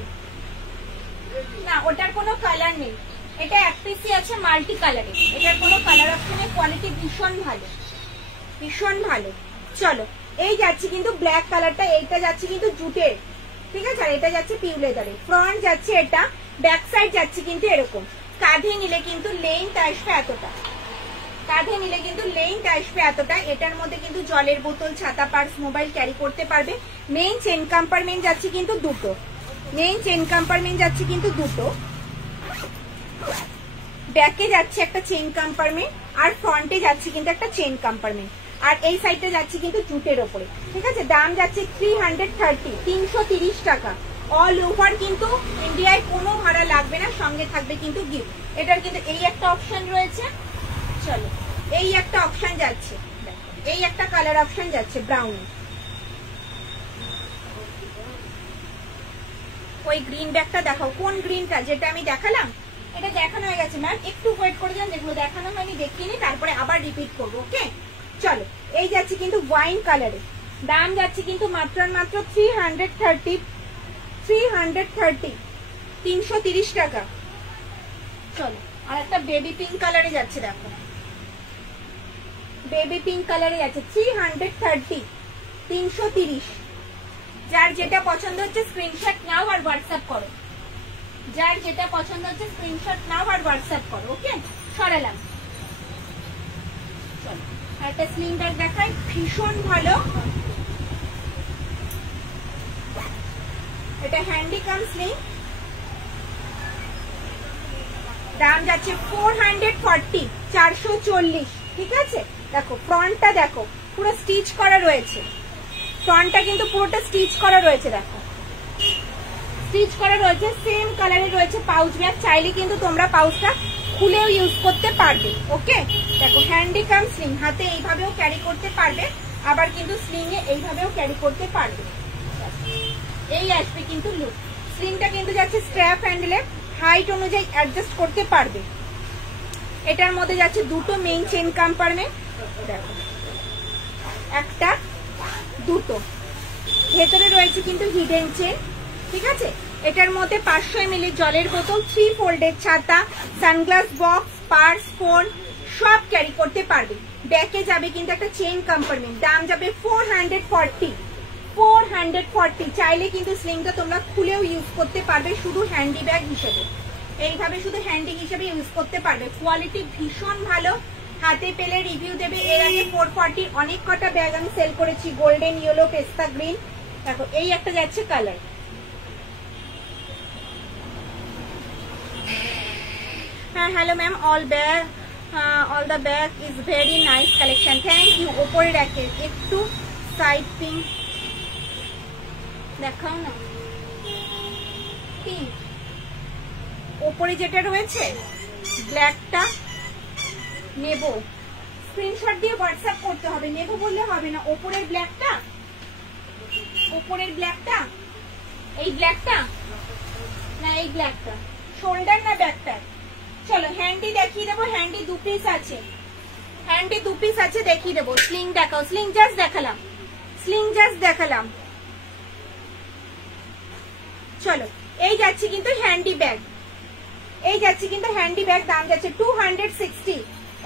না, ওটার কোনো কালার নেই। এটা এক পিসি আছে মাল্টি কালারে, এটার কোনো কালার অপশনে, কোয়ালিটি ভীষণ ভালো, ভীষণ ভালো। চলো, এই যাচ্ছে কিন্তু ব্ল্যাক কালারটা, এইটা যাচ্ছে কিন্তু জুটের, ঠিক আছে? আর এটা যাচ্ছে পিউ লেদারে। ফ্রন্ট যাচ্ছে এটা, ব্যাক সাইড যাচ্ছে কিন্তু এরকম। কাঁধে নিলে কিন্তু লেন্থ আসবে এতটা, কাঁধে নিলে কিন্তু লেন্থ আসবে এতটা। এটার মধ্যে কিন্তু জলের বোতল, ছাতা, পার্স, মোবাইল ক্যারি করতে পারবে। মেইন চেন কম্পার্টমেন্ট যাচ্ছে কিন্তু দুটো, মেইন চেন কম্পার্টমেন্ট যাচ্ছে কিন্তু দুটো। ব্যাকে যাচ্ছে একটা চেন কম্পার্টমেন্ট, আর ফ্রন্টে যাচ্ছে কিন্তু একটা চেন কম্পার্টমেন্ট, আর এই সাইডটা যাচ্ছে কিন্তু জুটের ওপরে, ঠিক আছে? দাম যাচ্ছে 330 330 টাকা। অল ওভার কিন্তু ইন্ডিয়ায় কোনো ভাড়া লাগবে না, সঙ্গে থাকবে কিন্তু গিফট। এটার কিন্তু এই একটা অপশন রয়েছে। চলো, এই একটা অপশন যাচ্ছে, এই একটা কালার অপশন যাচ্ছে ব্রাউন। ওই গ্রিন ব্যাগটা দেখাও, কোন গ্রিনটা? যেটা আমি দেখালাম, এটা দেখানো হয়ে গেছে ম্যাম, একটু ওয়েট করে যান, যেগুলো দেখানো হয়নি দেখিয়ে নি, তারপরে আবার রিপিট করবো। ওকে, চলো, এই যাচ্ছে কিন্তু ওয়াইন কালারে, দাম যাচ্ছে কিন্তু মাত্র 330 টাকা। চলো আর একটা বেবি পিঙ্ক কালারে যাচ্ছে, দেখো বেবি পিঙ্ক কালারে যাচ্ছে 330। যার যেটা পছন্দ হচ্ছে স্ক্রিনশট নাও আর হোয়াটসঅ্যাপ করো, যার যেটা পছন্দ হচ্ছে স্ক্রিনশট নাও আর হোয়াটসঅ্যাপ করো। ওকে, সরালাম। চলো একটা স্লিং ব্যাগ দেখাই, ভীষণ ভালো। এটা হ্যান্ডিকাম স্লিং, দাম যাচ্ছে 440, 440। ঠিক আছে, দেখো ফ্রন্টটা দেখো পুরো স্টিচ করা রয়েছে, ফ্রন্টটা কিন্তু পুরোটা স্টিচ করা রয়েছে, দেখো স্টিচ করা রয়েছে, সেম কালারে রয়েছে পাউচ ব্যাগ। চাইলে কিন্তু তোমরা পাউচটা খুলেও ইউজ করতে পারবে। ওকে, দেখো হ্যান্ডিকাম স্লিং, হাতে এইভাবেও ক্যারি করতে পারবে, আবার কিন্তু স্লিং এ এইভাবেও ক্যারি করতে পারবে। এই আসবে কিন্তু লুক। স্লিংটা কিন্তু যাচ্ছে স্ট্র্যাপ হ্যান্ডেলে, হাইট অনুযায়ী অ্যাডজাস্ট করতে পারবে। এটার মধ্যে যাচ্ছে দুটো মেইন চেন কম্পার্টমেন্ট, দেখো একটা দুটো, ভেতরে রয়েছে কিন্তু হিডেন চেন। ঠিক আছে, এটার মধ্যে 500 ml জলের বোতল, 3 ফোল্ডের ছাতা, সানগ্লাস বক্স, পার্স, ফোন সব ক্যারি করতে পারবে। ব্যাকে যাবে কিন্তু একটা চেন কম্পার্টমেন্ট, দাম যাবে 440। চাইলে কিন্তু স্লিংটা তোমরা খুলেও ইউজ করতে পারবে শুধু হ্যান্ডি ব্যাগ হিসেবে, এইভাবে শুধু হ্যান্ডি হিসেবে ইউজ করতে পারবে। কোয়ালিটি ভীষণ ভালো, হাতে পেলে রিভিউ দেবে। এর আগে 440 অনেক কটা ব্যাগ আমি সেল করেছি, গোল্ডেন, ইয়েলো, পেস্তা গ্রিন। দেখো এই একটা যাচ্ছে কালার। হ্যাঁ hello ma'am, all the bag is very nice collection, thank you. ওপরে রাখে একটু সাইড পিঙ্ক দেখাও না, পিঙ্ক ওপরে যেটা রয়েছে ব্ল্যাকটা নেব, স্ক্রিনশট দিয়ে হোয়াটসঅ্যাপ করতে হবে, নেব বললে হবে না। ওপরের ব্ল্যাকটা, ওপরের ব্ল্যাকটা, এই ব্ল্যাকটা না এই ব্ল্যাকটা, শোল্ডার না ব্যাকটা। চলো হ্যান্ডি দেখিয়ে দেবো, হ্যান্ডি 2 পিস আছে, হ্যান্ডি 2 পিস আছে দেখিয়ে দেবো। স্লিং দেখাও, স্লিং জাস্ট দেখালাম, স্লিং জাস্ট দেখালাম। চলো এই যাচ্ছে কিন্তু হ্যান্ডি ব্যাগ, এই যাচ্ছে কিন্তু হ্যান্ডি ব্যাগ, দাম যাচ্ছে 260।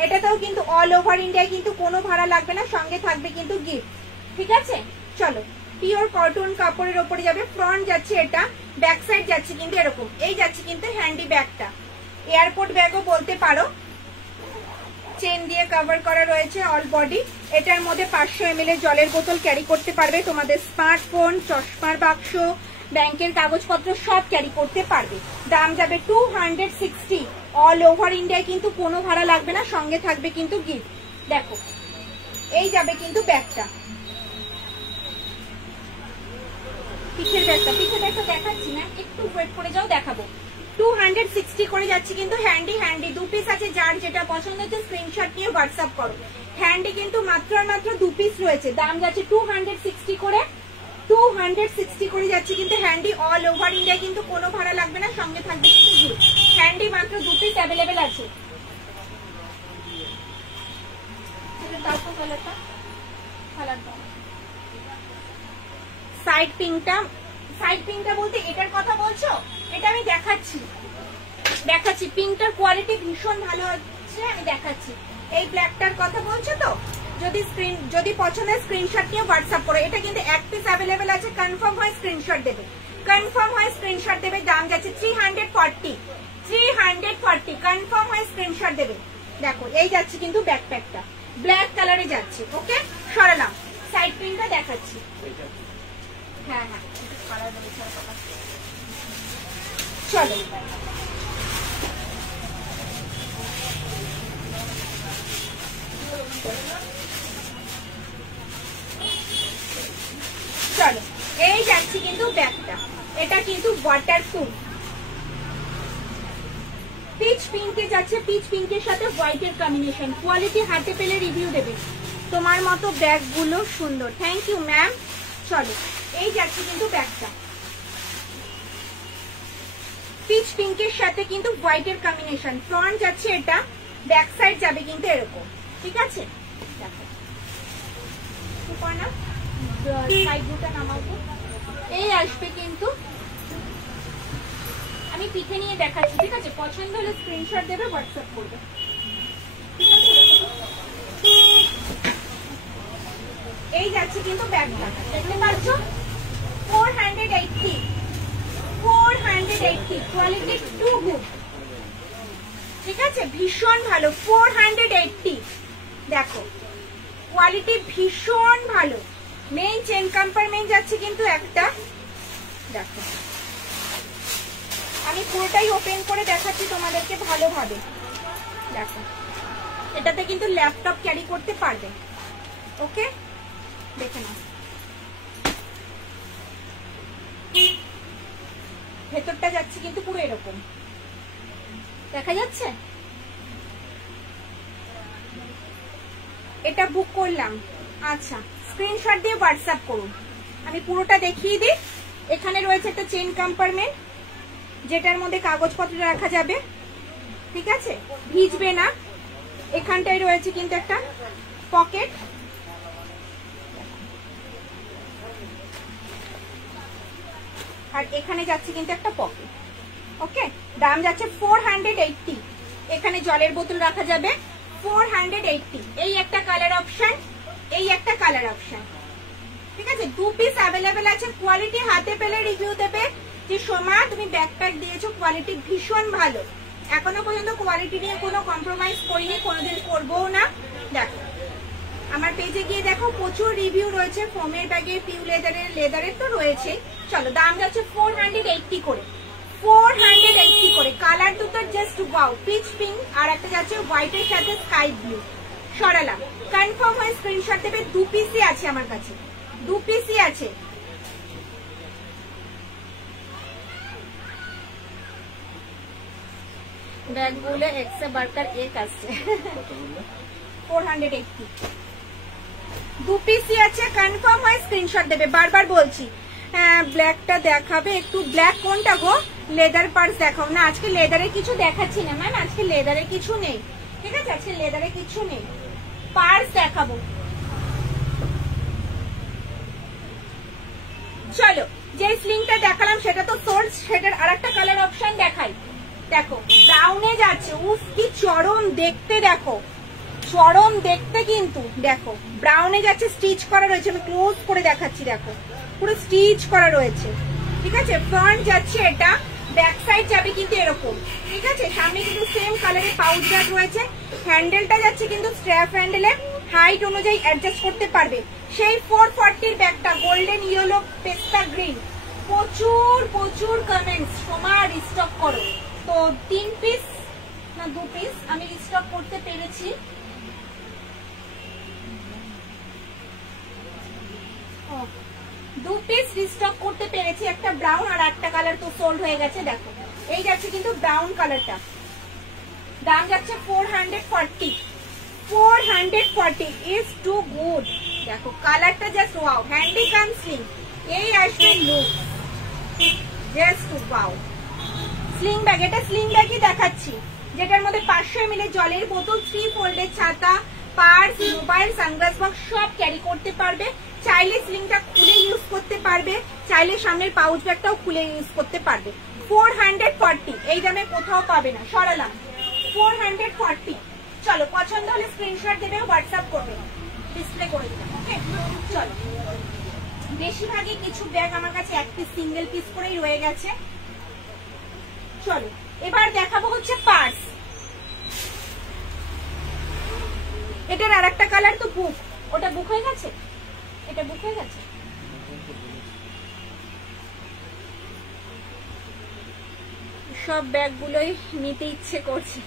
এটাতেও কিন্তু অল ওভার ইন্ডিয়ায় কিন্তু কোনো ভাড়া লাগবে না, সঙ্গে থাকবে কিন্তু গিফট। ঠিক আছে, চলো পিওর কটন কাপড়ের ওপরে যাবে। ফ্রন্ট যাচ্ছে এটা, ব্যাক সাইড যাচ্ছে কিন্তু এরকম। এই যাচ্ছে কিন্তু হ্যান্ডি ব্যাগটা, এয়ারপোর্ট ব্যাগও বলতে পারো, চেন দিয়ে কভার করা রয়েছে অল বডি। এটার মধ্যে 500 ml জলের বোতল ক্যারি করতে পারবে, তোমাদের স্মার্টফোন, চশমার বাক্স, ব্যাংকের কাগজপত্র সব ক্যারি করতে পারবে। দাম যাবে 260। অল ওভার ইন্ডিয়ায় কিন্তু কোনো ভাড়া লাগবে না, সঙ্গে থাকবে কিন্তু গিফট। দেখো এই যাবে কিন্তু ব্যাগটা, পিঠের ব্যাগটা, পিঠের ব্যাগটা দেখাচ্ছি না, একটু ওয়েট করে যাও, দেখাবো। 260 করে যাচ্ছে কিন্তু হ্যান্ডি, হ্যান্ডি 2 পিস আছে, যার যেটা পছন্দ হচ্ছে স্ক্রিনশট নিয়ে হোয়াটসঅ্যাপ করো। হ্যান্ডি কিন্তু মাত্র আর মাত্র 2 পিস রয়েছে, দাম যাচ্ছে 260 করে, 260 করে যাচ্ছে কিন্তু হ্যান্ডি। অল ওভার ইন্ডিয়া কিন্তু কোনো ভাড়া লাগবে না, সঙ্গে থাকবে কিন্তু গিফট। হ্যান্ডি মাত্র 2 পিস অ্যাভেলেবেল আছে। সাইড পিঙ্কটা, সাইড পিঙ্কটা বলতে এটার কথা বলছো? এটা আমি দেখাচ্ছি, দেখাচ্ছি। পিঙ্কটার কোয়ালিটি ভীষণ ভালো হচ্ছে, আমি দেখাচ্ছি। এই ব্ল্যাকটার কথা বলছো তো? যদি পছন্দ হয় স্ক্রিনশট নিয়ে হোয়াটসঅ্যাপ করো। এটা কিন্তু 1 পিস অ্যাভেলেবেল আছে, কনফার্ম হয় স্ক্রিনশট দেবে, কনফার্ম হয় স্ক্রিনশট দেবে। দাম যাচ্ছে 340, 340 কনফার্ম হয় স্ক্রিনশট দেবে। দেখো এই যাচ্ছে কিন্তু ব্যাকপ্যাকটা, ব্ল্যাক কালারে যাচ্ছে। ওকে, সরালাম। সাইড পিনটা দেখাচ্ছি। হ্যাঁ হ্যাঁ, চলো চলো এই যাচ্ছি কিন্তু ব্যাগটা, এটা কিন্তু ওয়াটারপ্রুফ, পিচ পিঙ্কে যাচ্ছে, পিচ পিঙ্কের সাথে হোয়াইটের কম্বিনেশন। কোয়ালিটি হাতে পেলে রিভিউ দেবে। তোমার মতো ব্যাগগুলো সুন্দর, থ্যাংক ইউ ম্যাম। চলো এই যাচ্ছে কিন্তু ব্যাগটা, পিচ পিঙ্কের সাথে কিন্তু হোয়াইটের কম্বিনেশন। ফ্রন্ট যাচ্ছে এটা, ব্যাক সাইড যাবে কিন্তু এরকম। ঠিক আছে, দেখো সুপার না স্কাই ব্লুটা নামাবো। এই আসবে কিন্তু, আমি পিঠে নিয়ে দেখাচ্ছি, ঠিক আছে? পছন্দ হলে স্ক্রিনশট দেবে, হোয়াটসঅ্যাপ করবে, ঠিক আছে? এই যাচ্ছে কিন্তু ব্যাগটা, দেখতে পাচ্ছ? 480, কোয়ালিটি টু গুড, ঠিক আছে? ভীষণ ভালো, 480। দেখো কোয়ালিটি ভীষণ ভালো। মেইন চেন কম্পার্টমেন্ট যাচ্ছে কিন্তু একটা, দেখো আমি পুরোটাই ওপেন করে দেখাচ্ছি তোমাদেরকে ভালোভাবে। দেখো এটাতে কিন্তু ল্যাপটপ ক্যারি করতে পারবে, ওকে? দেখে নাও, ভেতরটা যাচ্ছে কিন্তু পুরো এরকম, দেখা যাচ্ছে? এটা বুক করলাম, আচ্ছা স্ক্রিনশট দিয়ে হোয়াটসঅ্যাপ করুন। আমি পুরোটা দেখিয়ে দিই। এখানে রয়েছে একটা চেন কম্পার্টমেন্ট, যেটার মধ্যে কাগজপত্র রাখা যাবে, ঠিক আছে? ভিজবে না। এখানটায় রয়েছে কিন্তু একটা পকেট, আর এখানে যাচ্ছে কিন্তু একটা পকেট, ওকে? দাম যাচ্ছে 480। এখানে জলের বোতল রাখা যাবে, 480। এই একটা কালার অপশন, এই একটা কালার অপশন, ঠিক আছে? 2 পিস অ্যাভেলেবেল আছে। কোয়ালিটি হাতে পেলে রিভিউ দেবে যে সোমা তুমি ব্যাকপ্যাক দিয়েছো, কোয়ালিটি ভীষণ ভালো। এখনো পর্যন্ত কোয়ালিটি নিয়ে কোনো কম্প্রোমাইজ করিনি, কোনোদিন করবোও না। দেখো আমার পেজে গিয়ে দেখো, প্রচুর রিভিউ রয়েছে ফোমের ব্যাগে, পিউ লেদারের তো রয়েছে। চলো, দাম যাচ্ছে 480 করে, 480 করে। কালার দুটো জাস্ট ওয়াও, পিচ পিঙ্ক, আর একটা যাচ্ছে হোয়াইটের সাথে স্কাই ব্লু। সরালাম, কনফার্ম হয়ে স্ক্রিনশট দেবে। 2 পিসই আছে আমার কাছে, 2 পিসই আছে। ব্যাগ বলে এক্সে বার্কার এক আসছে, 480, 2 পিসই আছে। কনফার্ম হয়ে স্ক্রিনশট দেবে। বারবার বলছি, ব্ল্যাকটা দেখাবে একটু। ব্ল্যাক কোনটা গো? লেদার পার্স দেখাও না। আজকে লেদারের কিছু দেখাচ্ছি না ম্যাম, আজকে লেদারের কিছু নেই, ঠিক আছে? আজকে লেদারের কিছু নেই, পার্স দেখাবো। চলো, যে স্লিংটা দেখালাম সেটা তো সোল্ড, সেটার আরেকটা কালার অপশন দেখাই। দেখো ব্রাউনে যাচ্ছে, উফ কি চরম দেখতে, দেখো চরম দেখতে কিন্তু। দেখো ব্রাউনে যাচ্ছে, স্টিচ করা রয়েছে, আমি ক্লোজ করে দেখাচ্ছি। দেখো পুরো স্টিচ করা রয়েছে, ঠিক আছে? ফ্রন্ট যাচ্ছে এটা, ব্যাক সাইড যাবে কিন্তু এরকম, ঠিক আছে? সামনে কিন্তু সেম কালারের পাউচ ব্যাগ রয়েছে। হ্যান্ডেলটা যাচ্ছে কিন্তু স্ট্র্যাপ হ্যান্ডেলে, হাইট অনুযায়ী অ্যাডজাস্ট করতে পারবে। সেই 440 ব্যাগটা গোল্ডেন ইয়েলো পেস্তা গ্রিন, প্রচুর প্রচুর কমেন্টস, তোমার রিস্টক করো। তো 3 পিস না 2 পিস আমি রিস্টক করতে পেরেছি। 2 পিস রিস্টক করতে পেরেছি, একটা ব্রাউন আর একটা কালার তো সোল্ড হয়ে গেছে। দেখো এই যাচ্ছে কিন্তু ব্রাউন কালারটা, দাম যাচ্ছে 440, 440 ইজ টু গুড। দেখো কালারটা just wow, handy cum sling, এই আসবে look just wow. Sling bag, এটা স্লিং ব্যাগই দেখাচ্ছি, যেটার মধ্যে 500 ml জলের বোতল, 3 ফোল্ডের ছাতা, পার্স, মোবাইল, সানগ্লাস বক্স সব ক্যারি করতে পারবে। চাইলে স্লিংটা খুলে ইউজ করতে পারবে, চাইলে সামনের পাউচ ব্যাগটাও খুলে ইউজ করতে পারবে। 440, এই দামে কোথাও পাবে না। সরালাম, 440। চলো, পছন্দ হলে স্ক্রিনশট দেবে, হোয়াটসঅ্যাপ করবে, ডিসপ্লে করে দিলাম, ওকে? চলো, বেশিরভাগই কিছু ব্যাগ আমার কাছে 1 পিস সিঙ্গেল পিস করেই রয়ে গেছে। চলো এবার দেখাবো হচ্ছে পার্স। এটার আর একটা কালার তো বুক, ওটা বুক হয়ে গেছে, এটা বুক হয়ে গেছে। সব ব্যাগগুলোই নিতে ইচ্ছে করছে।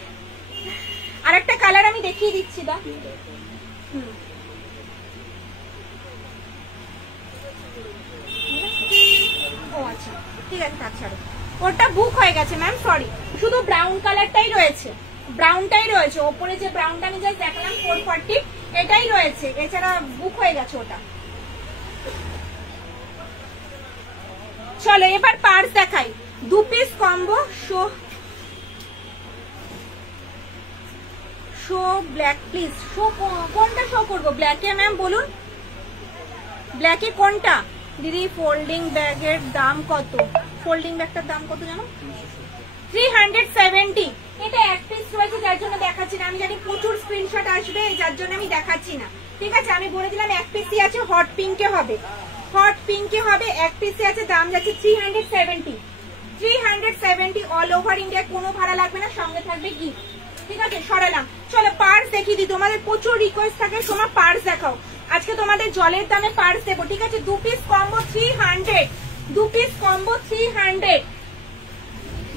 আর একটা কালার আমি দেখিয়ে দিচ্ছি, দা ও আচ্ছা ঠিক আছে, থাক ছাড়ো, ওটা বুক হয়ে গেছে ম্যাম, সরি। শুধু ব্রাউন কালারটাই রয়েছে, ব্রাউনটাই রয়েছে। ওপরে যে ব্রাউনটা আমি জাস্ট দেখালাম 440, এটাই রয়েছে, এছাড়া বুক হয়ে গেছে ওটা। চলো এবার পার্স দেখাই, 2 piece combo. Show black please, show কোনটা শো করবো? ব্ল্যাকে ম্যাম বলুন, ব্ল্যাকে কোনটা দিদি? ফোল্ডিং ব্যাগের দাম কত? ফোল্ডিং ব্যাগটার দাম কত জানো? 370। এটা এক পিস রয়েছে যার জন্য দেখাচ্ছি না, আমি জানি প্রচুর স্ক্রিনশট আসবে যার জন্য আমি দেখাচ্ছি না, ঠিক আছে? আমি বলে দিলাম এক পিসই আছে, হট পিঙ্কে হবে, হট পিঙ্কে হবে, এক পিসই আছে, দাম যাচ্ছে 370। 370 অল ওভার ইন্ডিয়া, কোনো ভাড়া লাগবে না, সঙ্গে থাকবে গিফট, ঠিক আছে? সরালাম। চলো পার্স দেখিয়ে দিই, তোমাদের প্রচুর রিকোয়েস্ট থাকে সোমা পার্স দেখাও। আজকে তোমাদের জলের দামে পার্স দেবো, ঠিক আছে? 2 piece combo 300, 2 piece combo 300,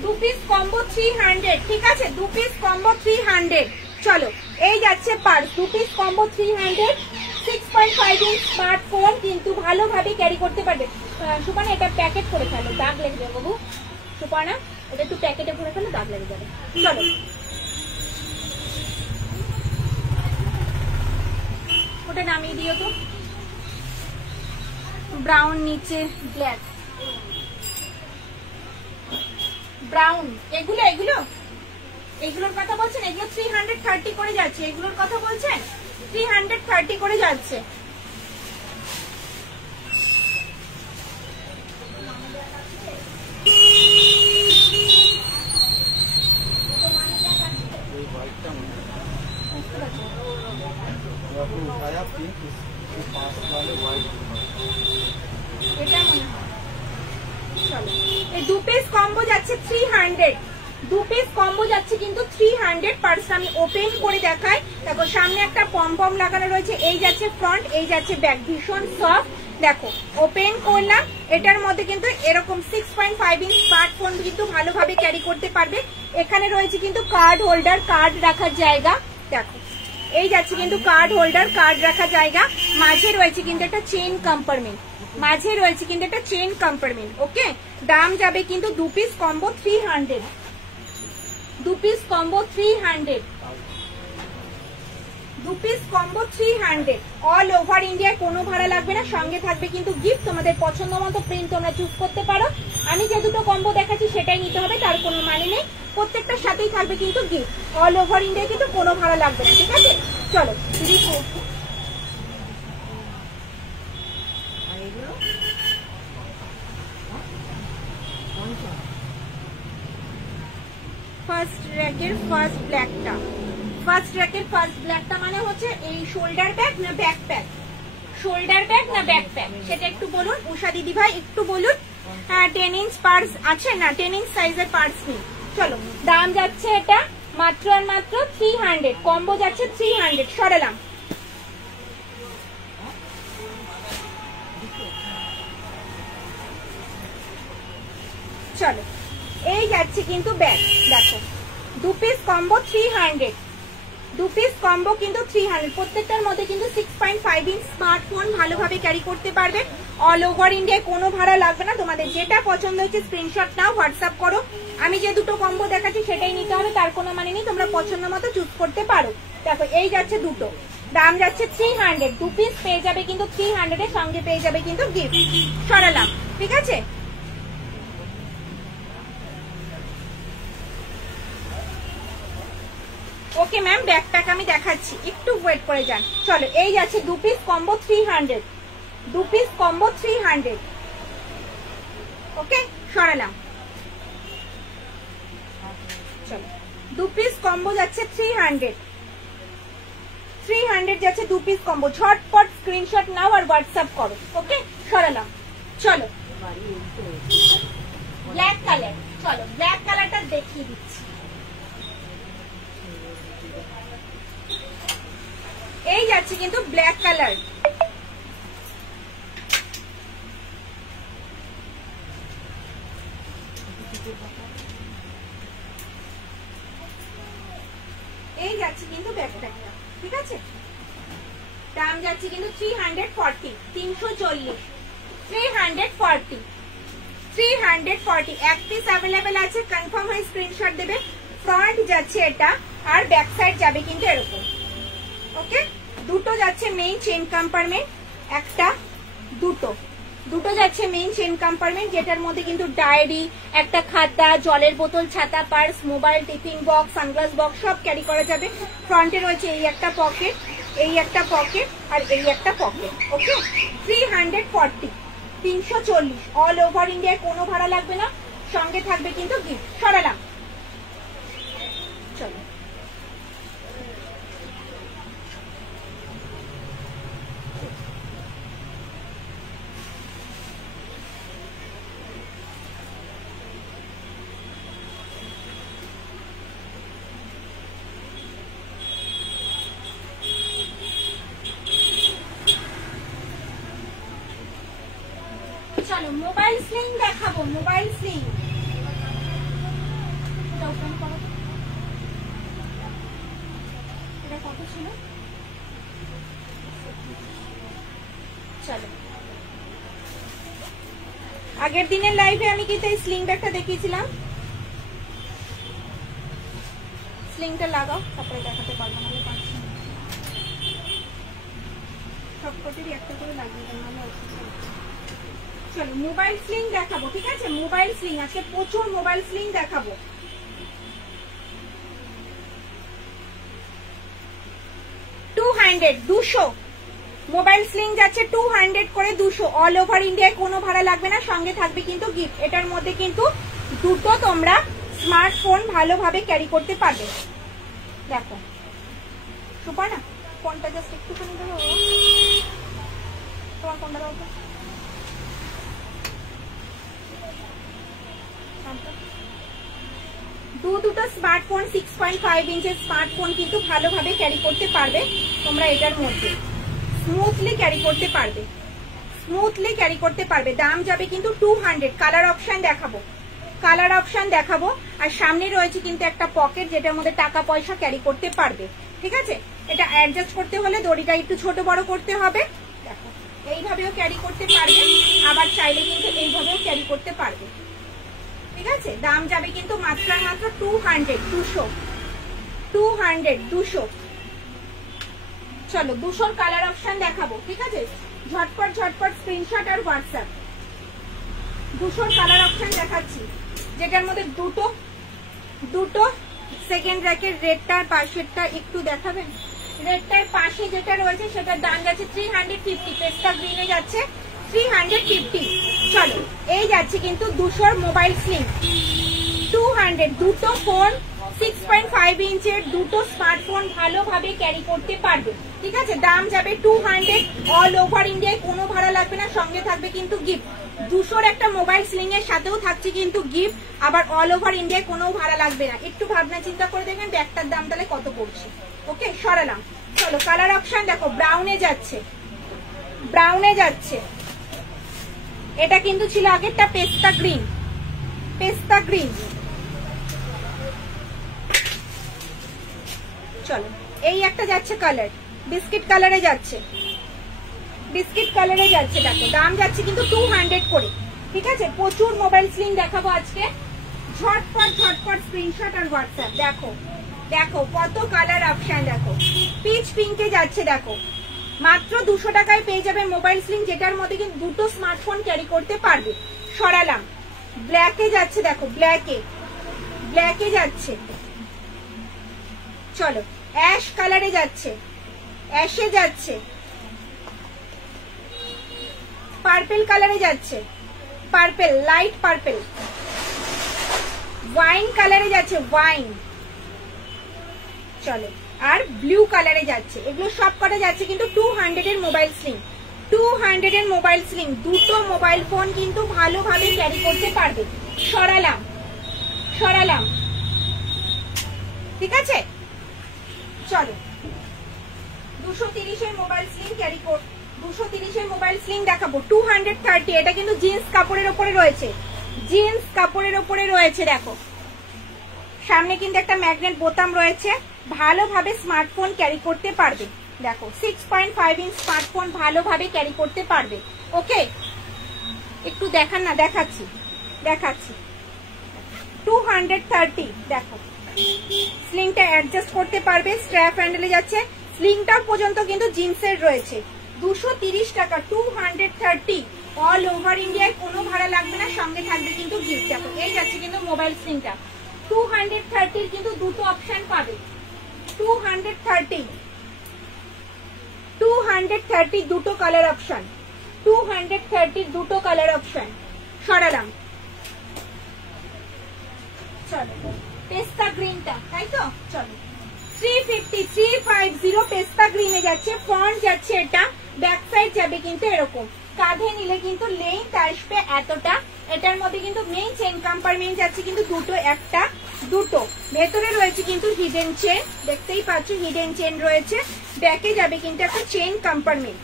2 piece combo 300, ঠিক আছে? 2 পিস কম্বো 300। চলো এই যাচ্ছে purse, 2 piece combo 300, 6.5 inch smartphone, কিন্তু ভালোভাবে ক্যারি করতে পারবে। সুপানা এটা প্যাকেট করে ফেলো, দাগ লেগে যাবে বাবু। সুপানা এটা একটু প্যাকেটে করে ফেলো, দাগ লেগে যাবে। চলো ওটা নামিয়ে দিও তো। ব্রাউন নিচে ব্ল্যাক, ব্রাউন, এগুলো এগুলো এগুলোর কথা বলছেন? এগুলো 330 করে যাচ্ছে, এগুলোর কথা বলছেন? 330 করে যাচ্ছে। এটা মনে হয়। চলো এই 2 পিস কম্বো যাচ্ছে 300, 2 পিস কম্বো যাচ্ছে কিন্তু 300 পার্স। আমি ওপেন করে দেখাই, দেখো সামনে একটা পম পম লাগানো রয়েছে, এই যাচ্ছে ফ্রন্ট, এই যাচ্ছে ব্যাক, ভীষণ সফট। দেখো ওপেন করলাম, এটার মধ্যে কিন্তু এরকম 6.5 ইঞ্চ স্মার্টফোন কিন্তু ভালোভাবে ক্যারি করতে পারবে। এখানে রয়েছে কিন্তু কার্ড হোল্ডার, কার্ড রাখার জায়গা, দেখো এই যাচ্ছে কিন্তু কার্ড হোল্ডার, কার্ড রাখার জায়গা, মাঝে রয়েছে কিন্তু একটা চেইন কম্পার্টমেন্ট, মাঝে রয়েছে কিন্তু একটা চেইন কম্পার্টমেন্ট। ওকে, দাম যাবে কিন্তু 2 piece combo 300, 2 piece combo 300, 2 piece combo 300 all over ইন্ডিয়ায়, কোনো ভাড়া লাগবে না, সঙ্গে থাকবে কিন্তু গিফট। তোমাদের পছন্দ মতো প্রিন্ট তোমরা চুজ করতে পারো। আমি যে দুটো কম্বো দেখাচ্ছি সেটাই নিতে হবে, তার কোনো মানে নেই, প্রত্যেকটার সাথেই থাকবে কিন্তু গিফট। অল ওভার ইন্ডিয়ায় কিন্তু কোনো ভাড়া লাগবে না, ঠিক আছে? চলো ফার্স্ট র্যাকের ফার্স্ট ব্ল্যাকটা, ফার্স্ট র্যাকের ফার্স্ট ব্ল্যাকটা মানে হচ্ছে এই শোল্ডার ব্যাগ না ব্যাকপ্যাক? শোল্ডার ব্যাগ না ব্যাকপ্যাক সেটা একটু বলুন উষা দিদি ভাই, একটু বলুন। হ্যাঁ 10 ইঞ্চ পার্স আছে না? 10 ইঞ্চ সাইজের পার্স নেই। চলো দাম যাচ্ছে এটা মাত্র আর মাত্র 300, কম্বো যাচ্ছে 300। সরালাম। চলো এই যাচ্ছে কিন্তু ব্যাগ, দেখো 2 পিস কম্বো 300, 2 পিস কম্বো কিন্তু 300, প্রত্যেকটার মধ্যে কিন্তু 6.5 ইঞ্চ স্মার্টফোন ভালোভাবে ক্যারি করতে পারবে। অল ওভার ইন্ডিয়ায় কোনো ভাড়া লাগবে না। তোমাদের যেটা পছন্দ হয়েছে স্ক্রিনশট নাও, হোয়াটসঅ্যাপ করো। আমি যে দুটো কম্বো দেখাচ্ছি সেটাই নিতে হবে, তার কোনো মানে নেই, তোমরা পছন্দ মতো চুজ করতে পারো। দেখো এই যাচ্ছে দুটো, দাম যাচ্ছে 300, 2 পিস পেয়ে যাবে কিন্তু 300 এর সঙ্গে পেয়ে যাবে কিন্তু গিফট। সরালাম, ঠিক আছে? ওকে ম্যাম, ব্যাকপ্যাক আমি দেখাচ্ছি, একটু ওয়েট করে যান। চলো এই যাচ্ছে 2 পিস কম্বো 300, 2 পিস কম্বো 300। ওকে সরালাম। চলো 2 পিস কম্বো যাচ্ছে 300, 300 যাচ্ছে 2 পিস কম্বো। ঝটপট স্ক্রিনশট নাও আর হোয়াটসঅ্যাপ করো। ওকে সরালাম। চলো ব্ল্যাক কালার, চলো ব্ল্যাক কালারটা দেখিয়ে দিচ্ছি। এই যাচ্ছে কিন্তু ব্ল্যাক কালার, এই যাচ্ছে কিন্তু ব্যাকপ্যাকটা, ঠিক আছে? দাম যাচ্ছে কিন্তু 340, 340, 340, 340। এক পিস অ্যাভেলেবেল আছে, কনফার্ম হয়ে স্ক্রিনশট দেবে। ফ্রন্ট যাচ্ছে এটা, আর ব্যাক সাইড যাবে কিন্তু এরকম। ওকে, দুটো যাচ্ছে মেইন চেইন কম্পার্টমেন্ট, একটা দুটো, দুটো যাচ্ছে মেইন চেন কম্পার্টমেন্ট, যেটার মধ্যে কিন্তু ডায়েরি, একটা খাতা, জলের বোতল, ছাতা, purse, mobile, tiffin box, sunglass box সব ক্যারি করা যাবে। ফ্রন্টে রয়েছে এই একটা পকেট, এই একটা পকেট আর এই একটা পকেট। ওকে, 340, 340 অল ওভার ইন্ডিয়ায়, কোনো ভাড়া লাগবে না, সঙ্গে থাকবে কিন্তু গিফট। সরালাম, চলো চলো মোবাইল স্লিং দেখাবো। মোবাইল স্লিং এটা কত ছিল? চলো, আগের দিনের লাইভে আমি কিন্তু এই স্লিং ব্যাগটা দেখিয়েছিলাম। স্লিংটা লাগাও, তারপরে দেখাতে পারবো না, পারছি না। সবকটিরই একটা করে লাগিয়ে দেবো, নাহলে চলো মোবাইল স্লিং দেখাবো, ঠিক আছে? মোবাইল স্লিং আজকে প্রচুর মোবাইল স্লিং দেখাবো। 200 মোবাইল স্লিং যাচ্ছে 200 করে, 200 অল ওভার ইন্ডিয়ায়, কোনো ভাড়া লাগবে না, সঙ্গে থাকবে কিন্তু গিফট। এটার মধ্যে কিন্তু দুটো তোমরা স্মার্টফোন ভালোভাবে ক্যারি করতে পারবে। দেখো সুপার না, ফোনটা জাস্ট একটুখানি ধরো, তোমার ফোনটা দাও তো। দুটো স্মার্টফোন 6.5 ইঞ্চের স্মার্টফোন কিন্তু ভালোভাবে ক্যারি করতে পারবে তোমরা। এটার মধ্যে স্মুথলি ক্যারি করতে পারবে, স্মুথলি ক্যারি করতে পারবে। দাম যাবে কিন্তু 200। কালার অপশন দেখাবো, কালার অপশন দেখাবো। আর সামনে রয়েছে কিন্তু একটা পকেট, যেটার মধ্যে টাকা পয়সা ক্যারি করতে পারবে, ঠিক আছে? এটা অ্যাডজাস্ট করতে হলে দড়িটা একটু ছোট বড় করতে হবে। দেখো এইভাবেও ক্যারি করতে পারবে, আবার চাইলে কিন্তু এইভাবেও ক্যারি করতে পারবে, ঠিক আছে? দাম যাবে কিন্তু মাত্র মাত্র 200। চলো 200 কালার অপশন দেখাবো, ঠিক আছে? ঝটপট ঝটপট স্ক্রিনশট আর হোয়াটসঅ্যাপ। 200 কালার অপশন দেখাচ্ছি, যেটার মধ্যে দুটো সেকেন্ড র্যাকের রেডটার পাশেরটা একটু দেখাবেন। রেডটার পাশে যেটা রয়েছে সেটার দাম যাচ্ছে 350, পেস্তা গ্রিনে যাচ্ছে 350। চলো এই যাচ্ছে কিন্তু 200 মোবাইল স্লিং 200। দুটো ফোন 6.5 ইঞ্চের, দুটো স্মার্টফোন ভালোভাবে ক্যারি করতে পারবে, ঠিক আছে? দাম যাবে 200, অল ওভার ইন্ডিয়ায়, কোনো ভাড়া লাগবে না, সঙ্গে থাকবে কিন্তু গিফট। 200 একটা মোবাইল স্লিং এর সাথেও থাকছে কিন্তু গিফট, আবার অল ওভার ইন্ডিয়ায় কোনো ভাড়া লাগবে না। একটু ভাবনা চিন্তা করে দেখবেন ব্যাগটার দাম তাহলে কত পড়ছে। ওকে, সরালাম। চলো কালার অপশন দেখো, ব্রাউনে যাচ্ছে, ব্রাউনে যাচ্ছে। এটা কিন্তু ছিল আগেরটা পেস্তা গ্রিন, পেস্তা গ্রিন। চলো এই একটা যাচ্ছে কালার, বিস্কিট কালারে যাচ্ছে, বিস্কিট কালারে যাচ্ছে। দেখো দাম যাচ্ছে কিন্তু 200 করে, ঠিক আছে? প্রচুর মোবাইল স্লিং দেখাবো আজকে, ঝটপট ঝটপট স্ক্রিনশট আর হোয়াটসঅ্যাপ। দেখো দেখো কত কালার অপশন, দেখো পিচ পিঙ্কে যাচ্ছে। দেখো মাত্র 200 টাকায় পেয়ে যাবে মোবাইল স্লিং, যেটার মধ্যে কিন্তু দুটো স্মার্টফোন ক্যারি করতে পারবে। সরালাম। ব্ল্যাকে যাচ্ছে, দেখো ব্ল্যাকে, ব্ল্যাকে যাচ্ছে। চলো অ্যাশ কালারে যাচ্ছে, অ্যাশে যাচ্ছে, পার্পেল কালারে যাচ্ছে, পার্পেল, লাইট পার্পেল, ওয়াইন কালারে যাচ্ছে, ওয়াইন। চলো আর ব্লু কালারে যাচ্ছে। এগুলো সব কটা যাচ্ছে কিন্তু 200 এর মোবাইল স্লিং, 200 এর মোবাইল স্লিং। দুটো মোবাইল ফোন কিন্তু ভালোভাবে ক্যারি করতে পারবে। সরালাম, সরালাম, ঠিক আছে? চলো 230 এর মোবাইল স্লিং ক্যারি কর, 230 এর মোবাইল স্লিং দেখাবো 230। এটা কিন্তু জিন্স কাপড়ের ওপরে রয়েছে, জিন্স কাপড়ের ওপরে রয়েছে। দেখো সামনে কিন্তু একটা ম্যাগনেট বোতাম রয়েছে, ভালোভাবে স্মার্টফোন ক্যারি করতে পারবে। দেখো 6.5 ইঞ্চ স্মার্টফোন ভালোভাবে ক্যারি করতে পারবে। ওকে, একটু দেখান না, দেখাচ্ছি দেখাচ্ছি। 230। দেখো স্লিংটা অ্যাডজাস্ট করতে পারবে, স্ট্র্যাপ হ্যান্ডেলে যাচ্ছে, স্লিংটা পর্যন্ত কিন্তু জিন্সের রয়েছে। 230 টাকা, 230 অল ওভার ইন্ডিয়ায় কোনো ভাড়া লাগবে না, সঙ্গে থাকবে কিন্তু গিফট। দেখো এই যাচ্ছে কিন্তু মোবাইল স্ক্রিনটা 230 কিন্তু দুটো অপশন পাবে। 230 দুটো কালার অপশন, 230 দুটো কালার অপশন। সরালাম। চলো পেস্তা গ্রিনটা, তাই তো? চলো 350 পেস্তা গ্রিনে যাচ্ছে, ফ্রন্ট যাচ্ছে এটা, ব্যাক সাইড যাবে কিন্তু এরকম, কাঁধে নিলে কিন্তু লেন্থ আসবে এতটা। এটার মধ্যে কিন্তু মেইন চেন কম্পার্টমেন্ট যাচ্ছে কিন্তু দুটো, একটা দুটো, ভেতরে রয়েছে কিন্তু হিডেন চেন, দেখতেই পাচ্ছ হিডেন চেন রয়েছে। ব্যাকে যাবে কিন্তু একটা চেন কম্পার্টমেন্ট,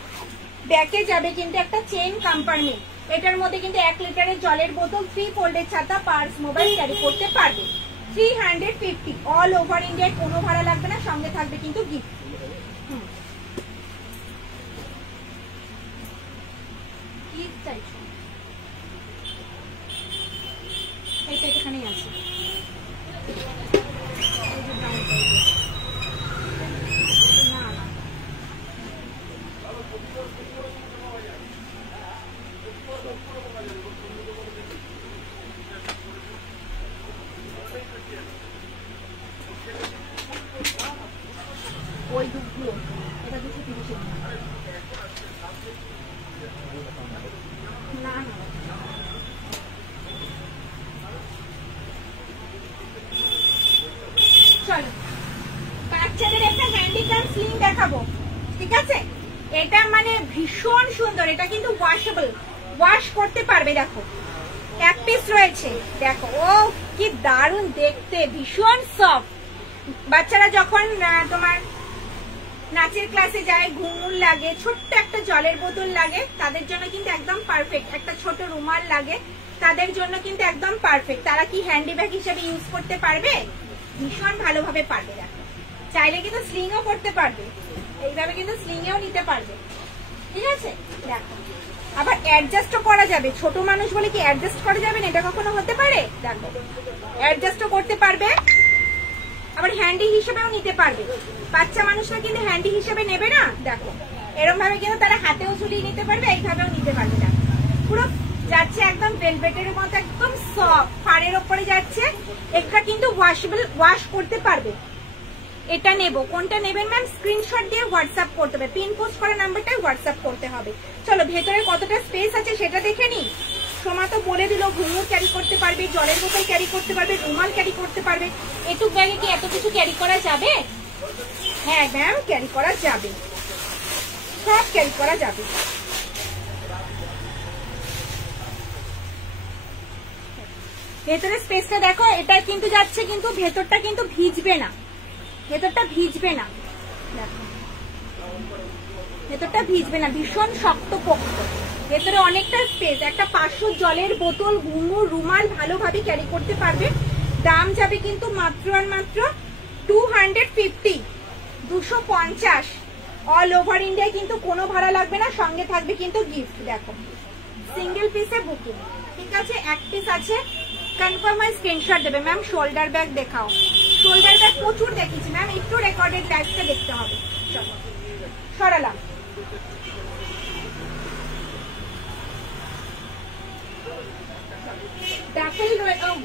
ব্যাকে যাবে কিন্তু একটা চেন কম্পার্টমেন্ট। এটার মধ্যে কিন্তু 1 লিটারের জলের বোতল, 3 ফোল্ডের ছাতা, পার্স, মোবাইল ক্যারি করতে পারবে। 350 অল ওভার ইন্ডিয়ায় কোনো ভাড়া লাগবে না, সঙ্গে থাকবে কিন্তু গিফট। এটা এখানেই আছে। ওই দুধগুলো এটা 230 না না। চলো বাচ্চাদের একটা হ্যান্ডিক্যাম স্লিং দেখাবো, ঠিক আছে? এটা মানে ভীষণ সুন্দর, এটা কিন্তু ওয়াশেবল, ওয়াশ করতে পারবে। দেখো 1 পিস রয়েছে, দেখো ও কি দারুণ দেখতে, ভীষণ সফট। বাচ্চারা যখন তোমার নাচের ক্লাসে যায়, ঘুমুর লাগে, ছোট্ট একটা জলের বোতল লাগে, তাদের জন্য কিন্তু একদম পারফেক্ট। একটা ছোট রুমাল লাগে, তাদের জন্য কিন্তু একদম পারফেক্ট। তারা কি হ্যান্ডি ব্যাগ হিসেবে ইউজ করতে পারবে, ভীষণ ভালোভাবে পারবে। দেখো চাইলে কিন্তু স্লিংও করতে পারবে, এইভাবে কিন্তু স্লিংয়েও নিতে পারবে, ঠিক আছে? দেখো আবার অ্যাডজাস্টও করা যাবে, ছোট মানুষ বলে কি অ্যাডজাস্ট করা যাবে না, এটা কখনো হতে পারে? দেখো অ্যাডজাস্টও করতে পারবে, আবার হ্যান্ডি হিসেবেও নিতে পারবে। বাচ্চা মানুষরা কিন্তু হ্যান্ডি হিসেবে নেবে না, দেখো এরকম ভাবে কিন্তু তারা হাতেও ঝুলিয়ে নিতে পারবে, এইভাবেও নিতে পারবে। দেখো পুরো যাচ্ছে একদম ভেলভেটের মতো, একদম সফট, ফাড়ের ওপরে যাচ্ছে। এটা কিন্তু ওয়াশেবল, ওয়াশ করতে পারবে। এটা নেব, কোনটা নেবেন ম্যাম স্ক্রিনশট দিয়ে হোয়াটসঅ্যাপ করতে হবে, পিন পোস্ট করা নাম্বারটাই হোয়াটসঅ্যাপ করতে হবে। চলো ভেতরে কতটা স্পেস আছে সেটা দেখে নিই। সোমা তো বলে দিল ঘুঙুর ক্যারি করতে পারবে, জলের বোতল ক্যারি করতে পারবে, রুমাল ক্যারি করতে পারবে। এটুক ব্যাগে কি এত কিছু ক্যারি করা যাবে? হ্যাঁ ম্যাম ক্যারি করা যাবে, সব ক্যারি করা যাবে। ভেতরে স্পেসটা দেখো, এটা কিন্তু যাচ্ছে কিন্তু ভেতরটা কিন্তু ভিজবে না, ভেতরটা ভিজবে না, দেখো ভেতরটা ভিজবে না, ভীষণ শক্ত পোক্ত। ভেতরে অনেকটা স্পেস, একটা 500 জলের বোতল, ঘুঙুর, রুমাল ভালোভাবে ক্যারি করতে পারবে। দাম যাবে কিন্তু মাত্র আর মাত্র 250, 250 অল ওভার ইন্ডিয়ায় কিন্তু কোনো ভাড়া লাগবে না, সঙ্গে থাকবে কিন্তু গিফট। দেখো সিঙ্গেল পিসে বুকিং, ঠিক আছে? 1 পিস আছে, কনফার্ম হয় স্ক্রিনশট দেবে। ম্যাম শোল্ডার ব্যাগ দেখাও, শোল্ডার ব্যাগ প্রচুর দেখেছি ম্যাম, একটু রেকর্ডেড লাইফটা দেখতে হবে। চলো সরালাম।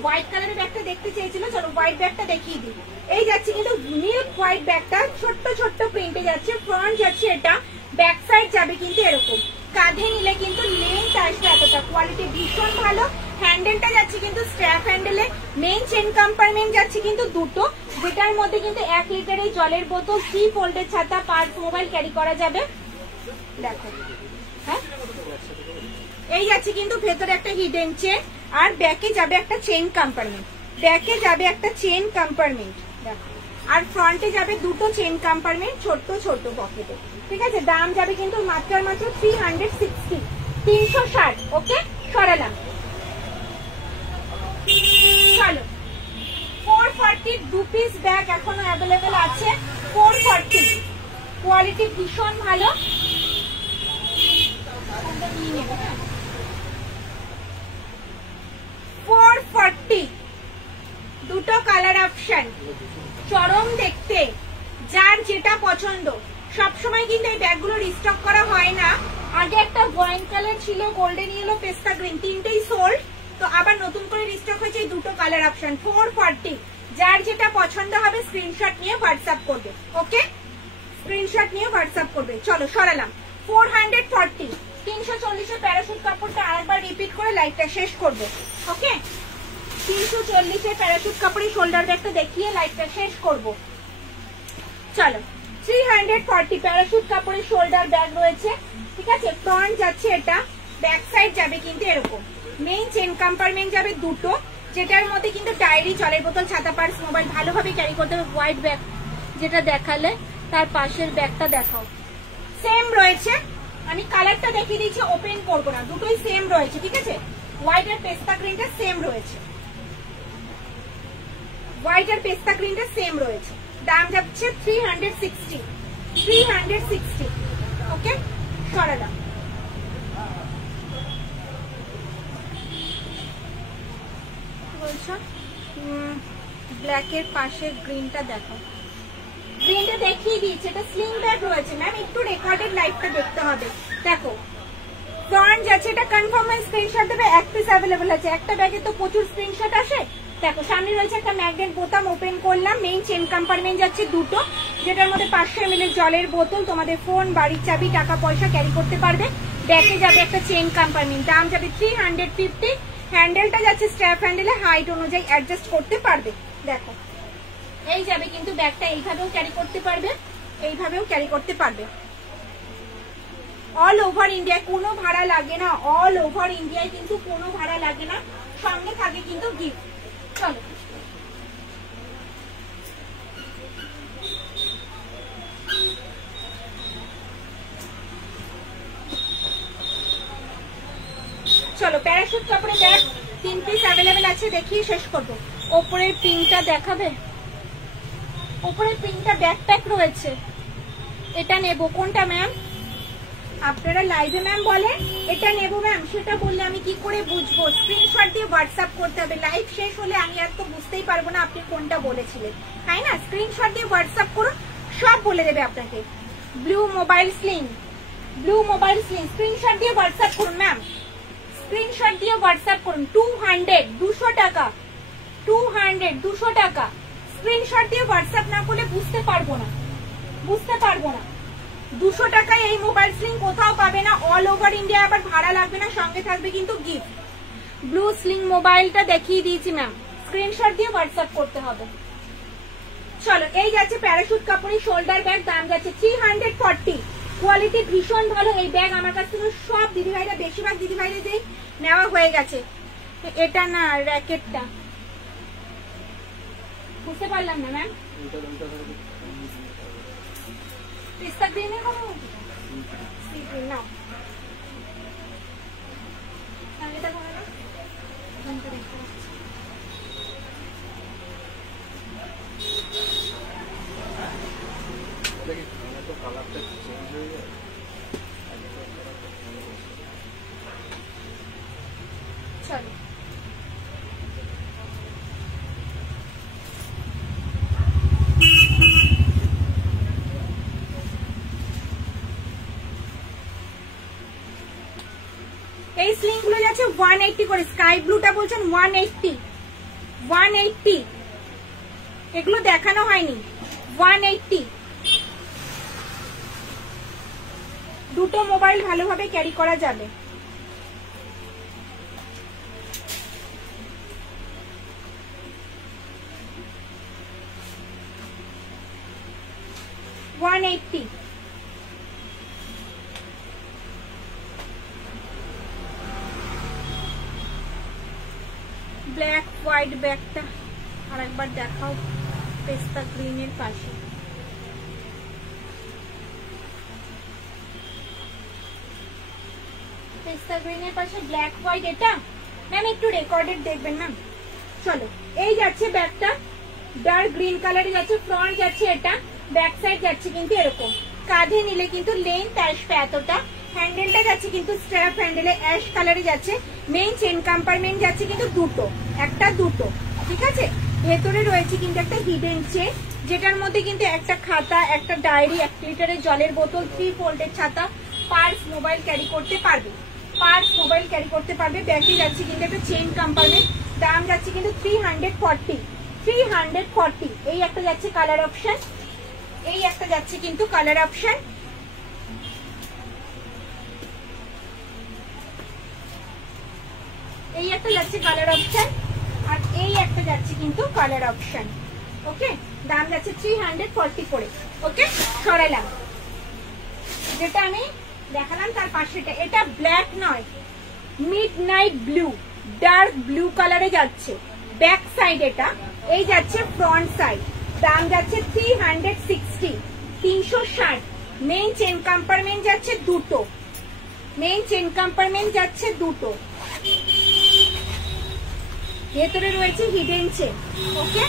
হোয়াইট কালারের ব্যাগটা দেখতে চেয়েছিল, চলো হোয়াইট ব্যাগটা দেখিয়ে দিই। এই যাচ্ছে কিন্তু মিল্ক হোয়াইট ব্যাগটা, ছোট্ট ছোট্ট প্রিন্টে যাচ্ছে, ফ্রন্ট যাচ্ছে এটা, ব্যাক সাইড যাবে কিন্তু এরকম, কাঁধে নিলে কিন্তু লেন্থ আসবে এতটা, কোয়ালিটি ভীষণ ভালো। হ্যান্ডেলটা যাচ্ছে কিন্তু স্ট্র্যাপ হ্যান্ডেলে, মেইন চেন কম্পার্টমেন্ট যাচ্ছে কিন্তু দুটো, যেটার মধ্যে কিন্তু 1 লিটারের জলের বোতল, 3 ফোল্ডের ছাতা, পার্স, মোবাইল ক্যারি করা যাবে। দেখো হ্যাঁ এই যাচ্ছে কিন্তু ভেতরে একটা হিডেন চেন, আর ব্যাকে যাবে একটা চেন কম্পার্টমেন্ট, ব্যাকে যাবে একটা চেন কম্পার্টমেন্ট, দেখো আর ফ্রন্টে যাবে দুটো চেন কম্পার্টমেন্ট, ছোট্ট ছোট্ট পকেটে, ঠিক আছে? দাম যাবে কিন্তু মাত্র আর মাত্র 360, 360। ওকে সরালাম। চলো 440 2 পিস ব্যাগ এখনো অ্যাভেলেবেল আছে, 440, কোয়ালিটি ভীষণ ভালো। 440 দুটো কালার অপশন, চরম দেখতে, যার যেটা পছন্দ। সবসময় কিন্তু এই ব্যাগগুলো রিস্টক করা হয় না, আগে একটা ওয়াইন কালার ছিল, গোল্ডেন ইয়েলো, পেস্তা গ্রিন, তিনটেই সোল্ড। তো আবার নতুন করে রিস্টক হয়েছে এই দুটো কালার অপশন। 440, যার যেটা পছন্দ হবে স্ক্রিনশট নিয়ে হোয়াটসঅ্যাপ করবে। ওকে, স্ক্রিনশট নিয়ে হোয়াটসঅ্যাপ করবে। চলো সরালাম। 440, 340 এর প্যারাশুট কাপড়টা আরেকবার রিপিট করে লাইভটা শেষ করবো। ওকে, 340 এর প্যারাশুট কাপড়ের শোল্ডার ব্যাগটা দেখিয়ে লাইভটা শেষ করবো। চলো, 340 প্যারাশুট কাপড়ের শোল্ডার ব্যাগ রয়েছে, ঠিক আছে। ফ্রন্ট যাচ্ছে এটা, ব্যাক সাইড যাবে কিন্তু এরকম, মেইন চেন কম্পার্টমেন্ট যাবে দুটো, যেটার মধ্যে কিন্তু ডায়েরি, জলের বোতল, ছাতা, পার্স, মোবাইল ভালোভাবে ক্যারি করতে হবে। হোয়াইট ব্যাগ যেটা দেখালে তার পাশের ব্যাগটা দেখাও, সেম রয়েছে। আমি কালারটা দেখিয়ে দিচ্ছি, ওপেন করবো না, দুটোই সেম রয়েছে, ঠিক আছে। হোয়াইট আর পেস্তা গ্রিনটা সেম রয়েছে, হোয়াইট আর পেস্তা গ্রিনটা সেম রয়েছে। দাম যাচ্ছে 360। ওকে, সরালাম। বলছো ব্ল্যাকের পাশে গ্রিনটা দেখো, গ্রিনটা দেখিয়ে দিয়েছে, এটা স্লিং ব্যাগ রয়েছে ম্যাম, একটু রেকর্ডেড লাইভটা দেখতে হবে। দেখো ফ্রন্ট যাচ্ছে, এটা কনফার্ম স্ক্রিনশট দেবে, এক পিস অ্যাভেলেবল আছে, একটা ব্যাগে তো প্রচুর স্ক্রিনশট আসে। দেখো সামনে রয়েছে একটা ম্যাগনেট বোতাম, ওপেন করলাম, মেইন চেন কম্পার্টমেন্ট যাচ্ছে দুটো, যেটার মধ্যে 500 ml জলের বোতল, তোমাদের ফোন, বাড়ির চাবি, টাকা পয়সা ক্যারি করতে পারবে। ব্যাকে যাবে একটা চেন কম্পার্টমেন্ট, দাম যাবে 350। হ্যান্ডেলটা যাচ্ছে স্ট্র্যাপ হ্যান্ডেলে, হাইট অনুযায়ী অ্যাডজাস্ট করতে পারবে। দেখো এই যাবে কিন্তু ব্যাগটা, এইভাবেও ক্যারি করতে পারবে, এইভাবেও ক্যারি করতে পারবে। অল ওভার ইন্ডিয়ায় কোনো ভাড়া লাগে না, অল ওভার ইন্ডিয়ায় কিন্তু কোনো ভাড়া লাগে না, সঙ্গে থাকে কিন্তু গিফট। চলো চলো, প্যারাশুট কাপড়ে ব্যাগ 3 পিস অ্যাভেলেবেল আছে, দেখিয়ে শেষ করবো। ওপরের পিনটা দেখাবে, ওপরের পিনটা ব্যাকপ্যাক রয়েছে, এটা নেবো। কোনটা ম্যাম? আপনারা লাইভে ম্যাম বলে এটা নেবো ম্যাম, সেটা বললে আমি কি করে বুঝবো? স্ক্রিনশট দিয়ে হোয়াটসঅ্যাপ করতে হবে। লাইভ শেষ হলে আমি আর তো বুঝতেই পারবো না আপনি কোনটা বলেছিলেন, তাই না? স্ক্রিনশট দিয়ে হোয়াটসঅ্যাপ করুন, সব বলে দেবে আপনাকে। Blue mobile sling, blue mobile sling, screenshot দিয়ে হোয়াটসঅ্যাপ করুন ম্যাম, স্ক্রিনশট দিয়ে হোয়াটসঅ্যাপ করুন। 200, 200 টাকা, 200, 200 টাকা। স্ক্রিনশট দিয়ে হোয়াটসঅ্যাপ না করলে বুঝতে পারবো না, বুঝতে পারবো না। 200 টাকায় এই মোবাইল স্লিং কোথাও পাবে না, অল ওভার ইন্ডিয়া, আবার ভাড়া লাগবে না, সঙ্গে থাকবে কিন্তু গিফট। ব্লু স্লিং মোবাইলটা দেখিয়ে দিয়েছি ম্যাম, স্ক্রিনশট দিয়ে হোয়াটসঅ্যাপ করতে হবে। চলো, এই যাচ্ছে প্যারাশুট কাপড়ের শোল্ডার ব্যাগ, দাম যাচ্ছে 340। কোয়ালিটি ভীষণ ভালো এই ব্যাগ, আমার কাছ থেকে সব দিদিভাইরা, বেশিরভাগ দিদিভাইরাদের নেওয়া হয়ে গেছে। এটা না, র্যাকেটটা বুঝতে পারলাম না ম্যাম। পিস্তা গ্রিনের কোনো নাও, এটা কোনো না, চলো এই স্লিং গুলো যাচ্ছে 180 করে, স্কাই ব্লুটা বলছেন 180, 180, এগুলো দেখানো হয়নি, 180। দুটো মোবাইল ভালোভাবে ক্যারি করা যাবে। $180। ব্ল্যাক হোয়াইট ব্যাগটা আরেকবার দেখাও, পেস্তা গ্রিনের পাশে। পেস্তা গ্রিনের পাশে ব্ল্যাক হোয়াইট, এটা ম্যাম একটু রেকর্ডেড দেখবেন ম্যাম। চলো, এই যাচ্ছে ব্যাগটা, ডার্ক গ্রিন কালারে যাচ্ছে, ফ্রন্ট যাচ্ছে এটা, ব্যাক সাইড যাচ্ছে কিন্তু এরকম, কাঁধে নিলে কিন্তু লেন্থ আসবে এতটা। হ্যান্ডেলটা যাচ্ছে কিন্তু স্ট্র্যাপ হ্যান্ডেলে, অ্যাশ কালারে যাচ্ছে। মেইন চেন কম্পার্টমেন্ট যাচ্ছে কিন্তু দুটো, একটা দুটো, ঠিক আছে। ভেতরে রয়েছে কিন্তু একটা হিডেন চেন, যেটার মধ্যে কিন্তু একটা খাতা, একটা ডায়েরি, 1 লিটারের জলের বোতল, 3 ফোল্ডের ছাতা, পার্স মোবাইল ক্যারি করতে পারবে, পার্স মোবাইল ক্যারি করতে পারবে। ব্যাকে যাচ্ছে কিন্তু একটা চেইন কম্পার্টমেন্ট, দাম যাচ্ছে কিন্তু 340। এই একটা যাচ্ছে কালার অপশন, এই একটা যাচ্ছে কিন্তু কালার অপশন। এই একটা যাচ্ছে কালার অপশন আর এই একটা যাচ্ছে কিন্তু কালার অপশন। ওকে, দাম যাচ্ছে 340 করে। ওকে, সরালাম। যেটা আমি দেখালাম তার পাশেটা, এটা ব্ল্যাক নয়, মিডনাইট ব্লু, ডার্ক ব্লু কালারে যাচ্ছে। ব্যাক সাইড এটা, এই যাচ্ছে ফ্রন্ট সাইড। দাম যাচ্ছে 360, 360। মেইন চেন কম্পার্টমেন্ট যাচ্ছে দুটো, মেইন চেন কম্পার্টমেন্ট যাচ্ছে দুটো, ভেতরে রয়েছে হিডেন চেন। ওকে,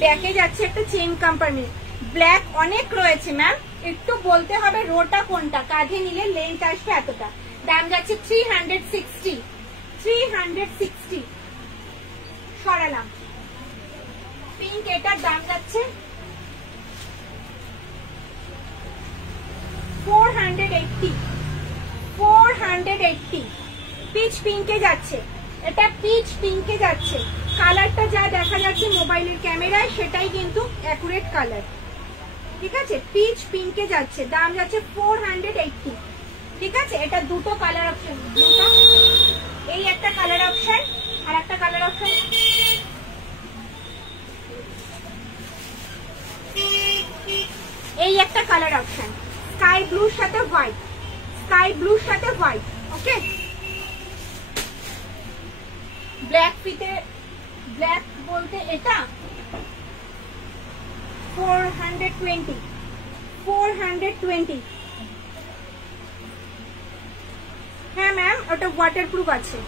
ব্যাকে যাচ্ছে একটা চেন কম্পার্টমেন্ট। ব্ল্যাক অনেক রয়েছে ম্যাম, একটু বলতে হবে রোটা কোনটা, কাঁধে নিলে লেন্থ আসবে এতটা। দাম যাচ্ছে 360। সরালাম। পিঙ্ক, এটার দাম যাচ্ছে 480। পিচ পিঙ্কে যাচ্ছে, এটা পিচ পিঙ্কে যাচ্ছে। কালারটা যা দেখা যাচ্ছে মোবাইলের ক্যামেরায় সেটাই কিন্তু অ্যাকুরেট কালার। ঠিক আছে, পিচ পিঙ্কে যাচ্ছে, দাম যাচ্ছে 480। ঠিক আছে, এটা দুটো কালার অপশন, দুটো, এই একটা কালার অপশন আর একটা কালার অপশন। এই একটা কালার অপশন, স্কাই ব্লুর সাথে হোয়াইট, স্কাই ব্লুর সাথে হোয়াইট। ওকে, ব্ল্যাক ফিতে, ব্ল্যাক বলতে এটা 420। হ্যাঁ ম্যাম, ওটা ওয়াটারপ্রুফ আছে।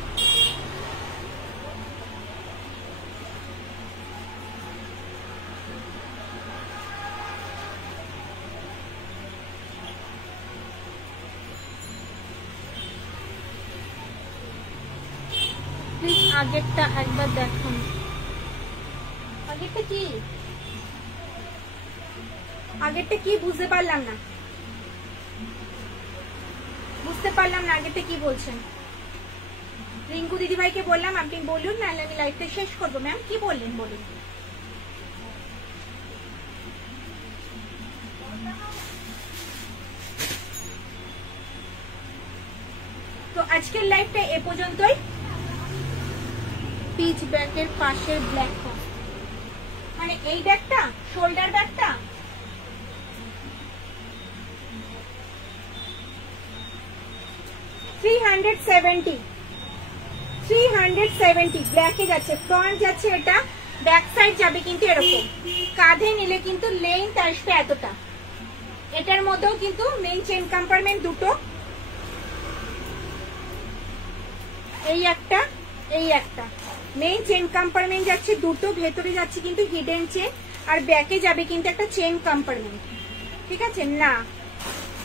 আগেরটা একবার দেখুন, আগেরটা কি, আগেরটা কি বুঝতে পারলাম না, বুঝতে পারলাম না আগেরটা কি বলছেন। রিঙ্কু দিদি ভাইকে বললাম, আপনি বলুন না, আমি লাইভটা শেষ করবো। ম্যাম কি বললেন বলুন। তো আজকের লাইভটা এ পর্যন্তই। পিচ ব্যাগের পাশের ব্ল্যাক মানে এই ব্যাগটা, শোল্ডার ব্যাগটা, $370 ব্ল্যাকে যাচ্ছে। ফ্রন্ট যাচ্ছে এটা, ব্যাক সাইড যাবে কিন্তু এরকম, কাঁধে নিলে কিন্তু লেন্থ আসবে এতটা। এটার মধ্যেও কিন্তু মেইন চেন কম্পার্টমেন্ট দুটো, এই একটা, এই একটা। মেইন চেন কম্পার্টমেন্ট যাচ্ছে দুটো, ভেতরে যাচ্ছে কিন্তু হিডেন চেন, আর ব্যাকে যাবে কিন্তু একটা চেন কম্পার্টমেন্ট। ঠিক আছে না,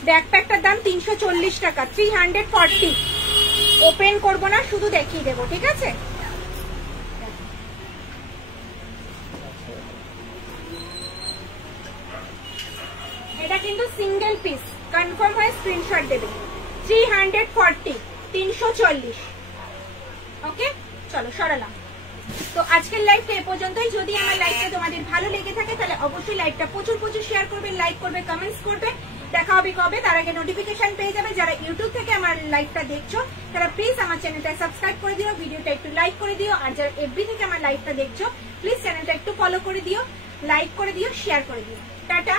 ব্যাকপ্যাকটার দাম 340 টাকা, 340। ওপেন করবো না, শুধু দেখিয়ে দেবো। ঠিক আছে, এটা কিন্তু সিঙ্গেল পিস, কনফার্ম হয়ে স্ক্রিনশট দেবে। 340, 340। ওকে, চলো সরালাম। তো আজকের লাইভটা এ পর্যন্তই। যদি আমার লাইভটা তোমাদের ভালো লেগে থাকে তাহলে অবশ্যই লাইভটা প্রচুর প্রচুর শেয়ার করবে, লাইক করবে, কমেন্টস করবে। দেখা হবে কবে, তার আগে নোটিফিকেশন পেয়ে যাবে। যারা ইউটিউব থেকে আমার লাইভটা দেখছো তারা প্লিজ আমার চ্যানেলটা সাবস্ক্রাইব করে দিও, ভিডিওটা একটু লাইক করে দিও। আর যারা এফবি থেকে আমার লাইভটা দেখছো প্লিজ চ্যানেলটা একটু ফলো করে দিও, লাইক করে দিও, শেয়ার করে দিও। টাটা।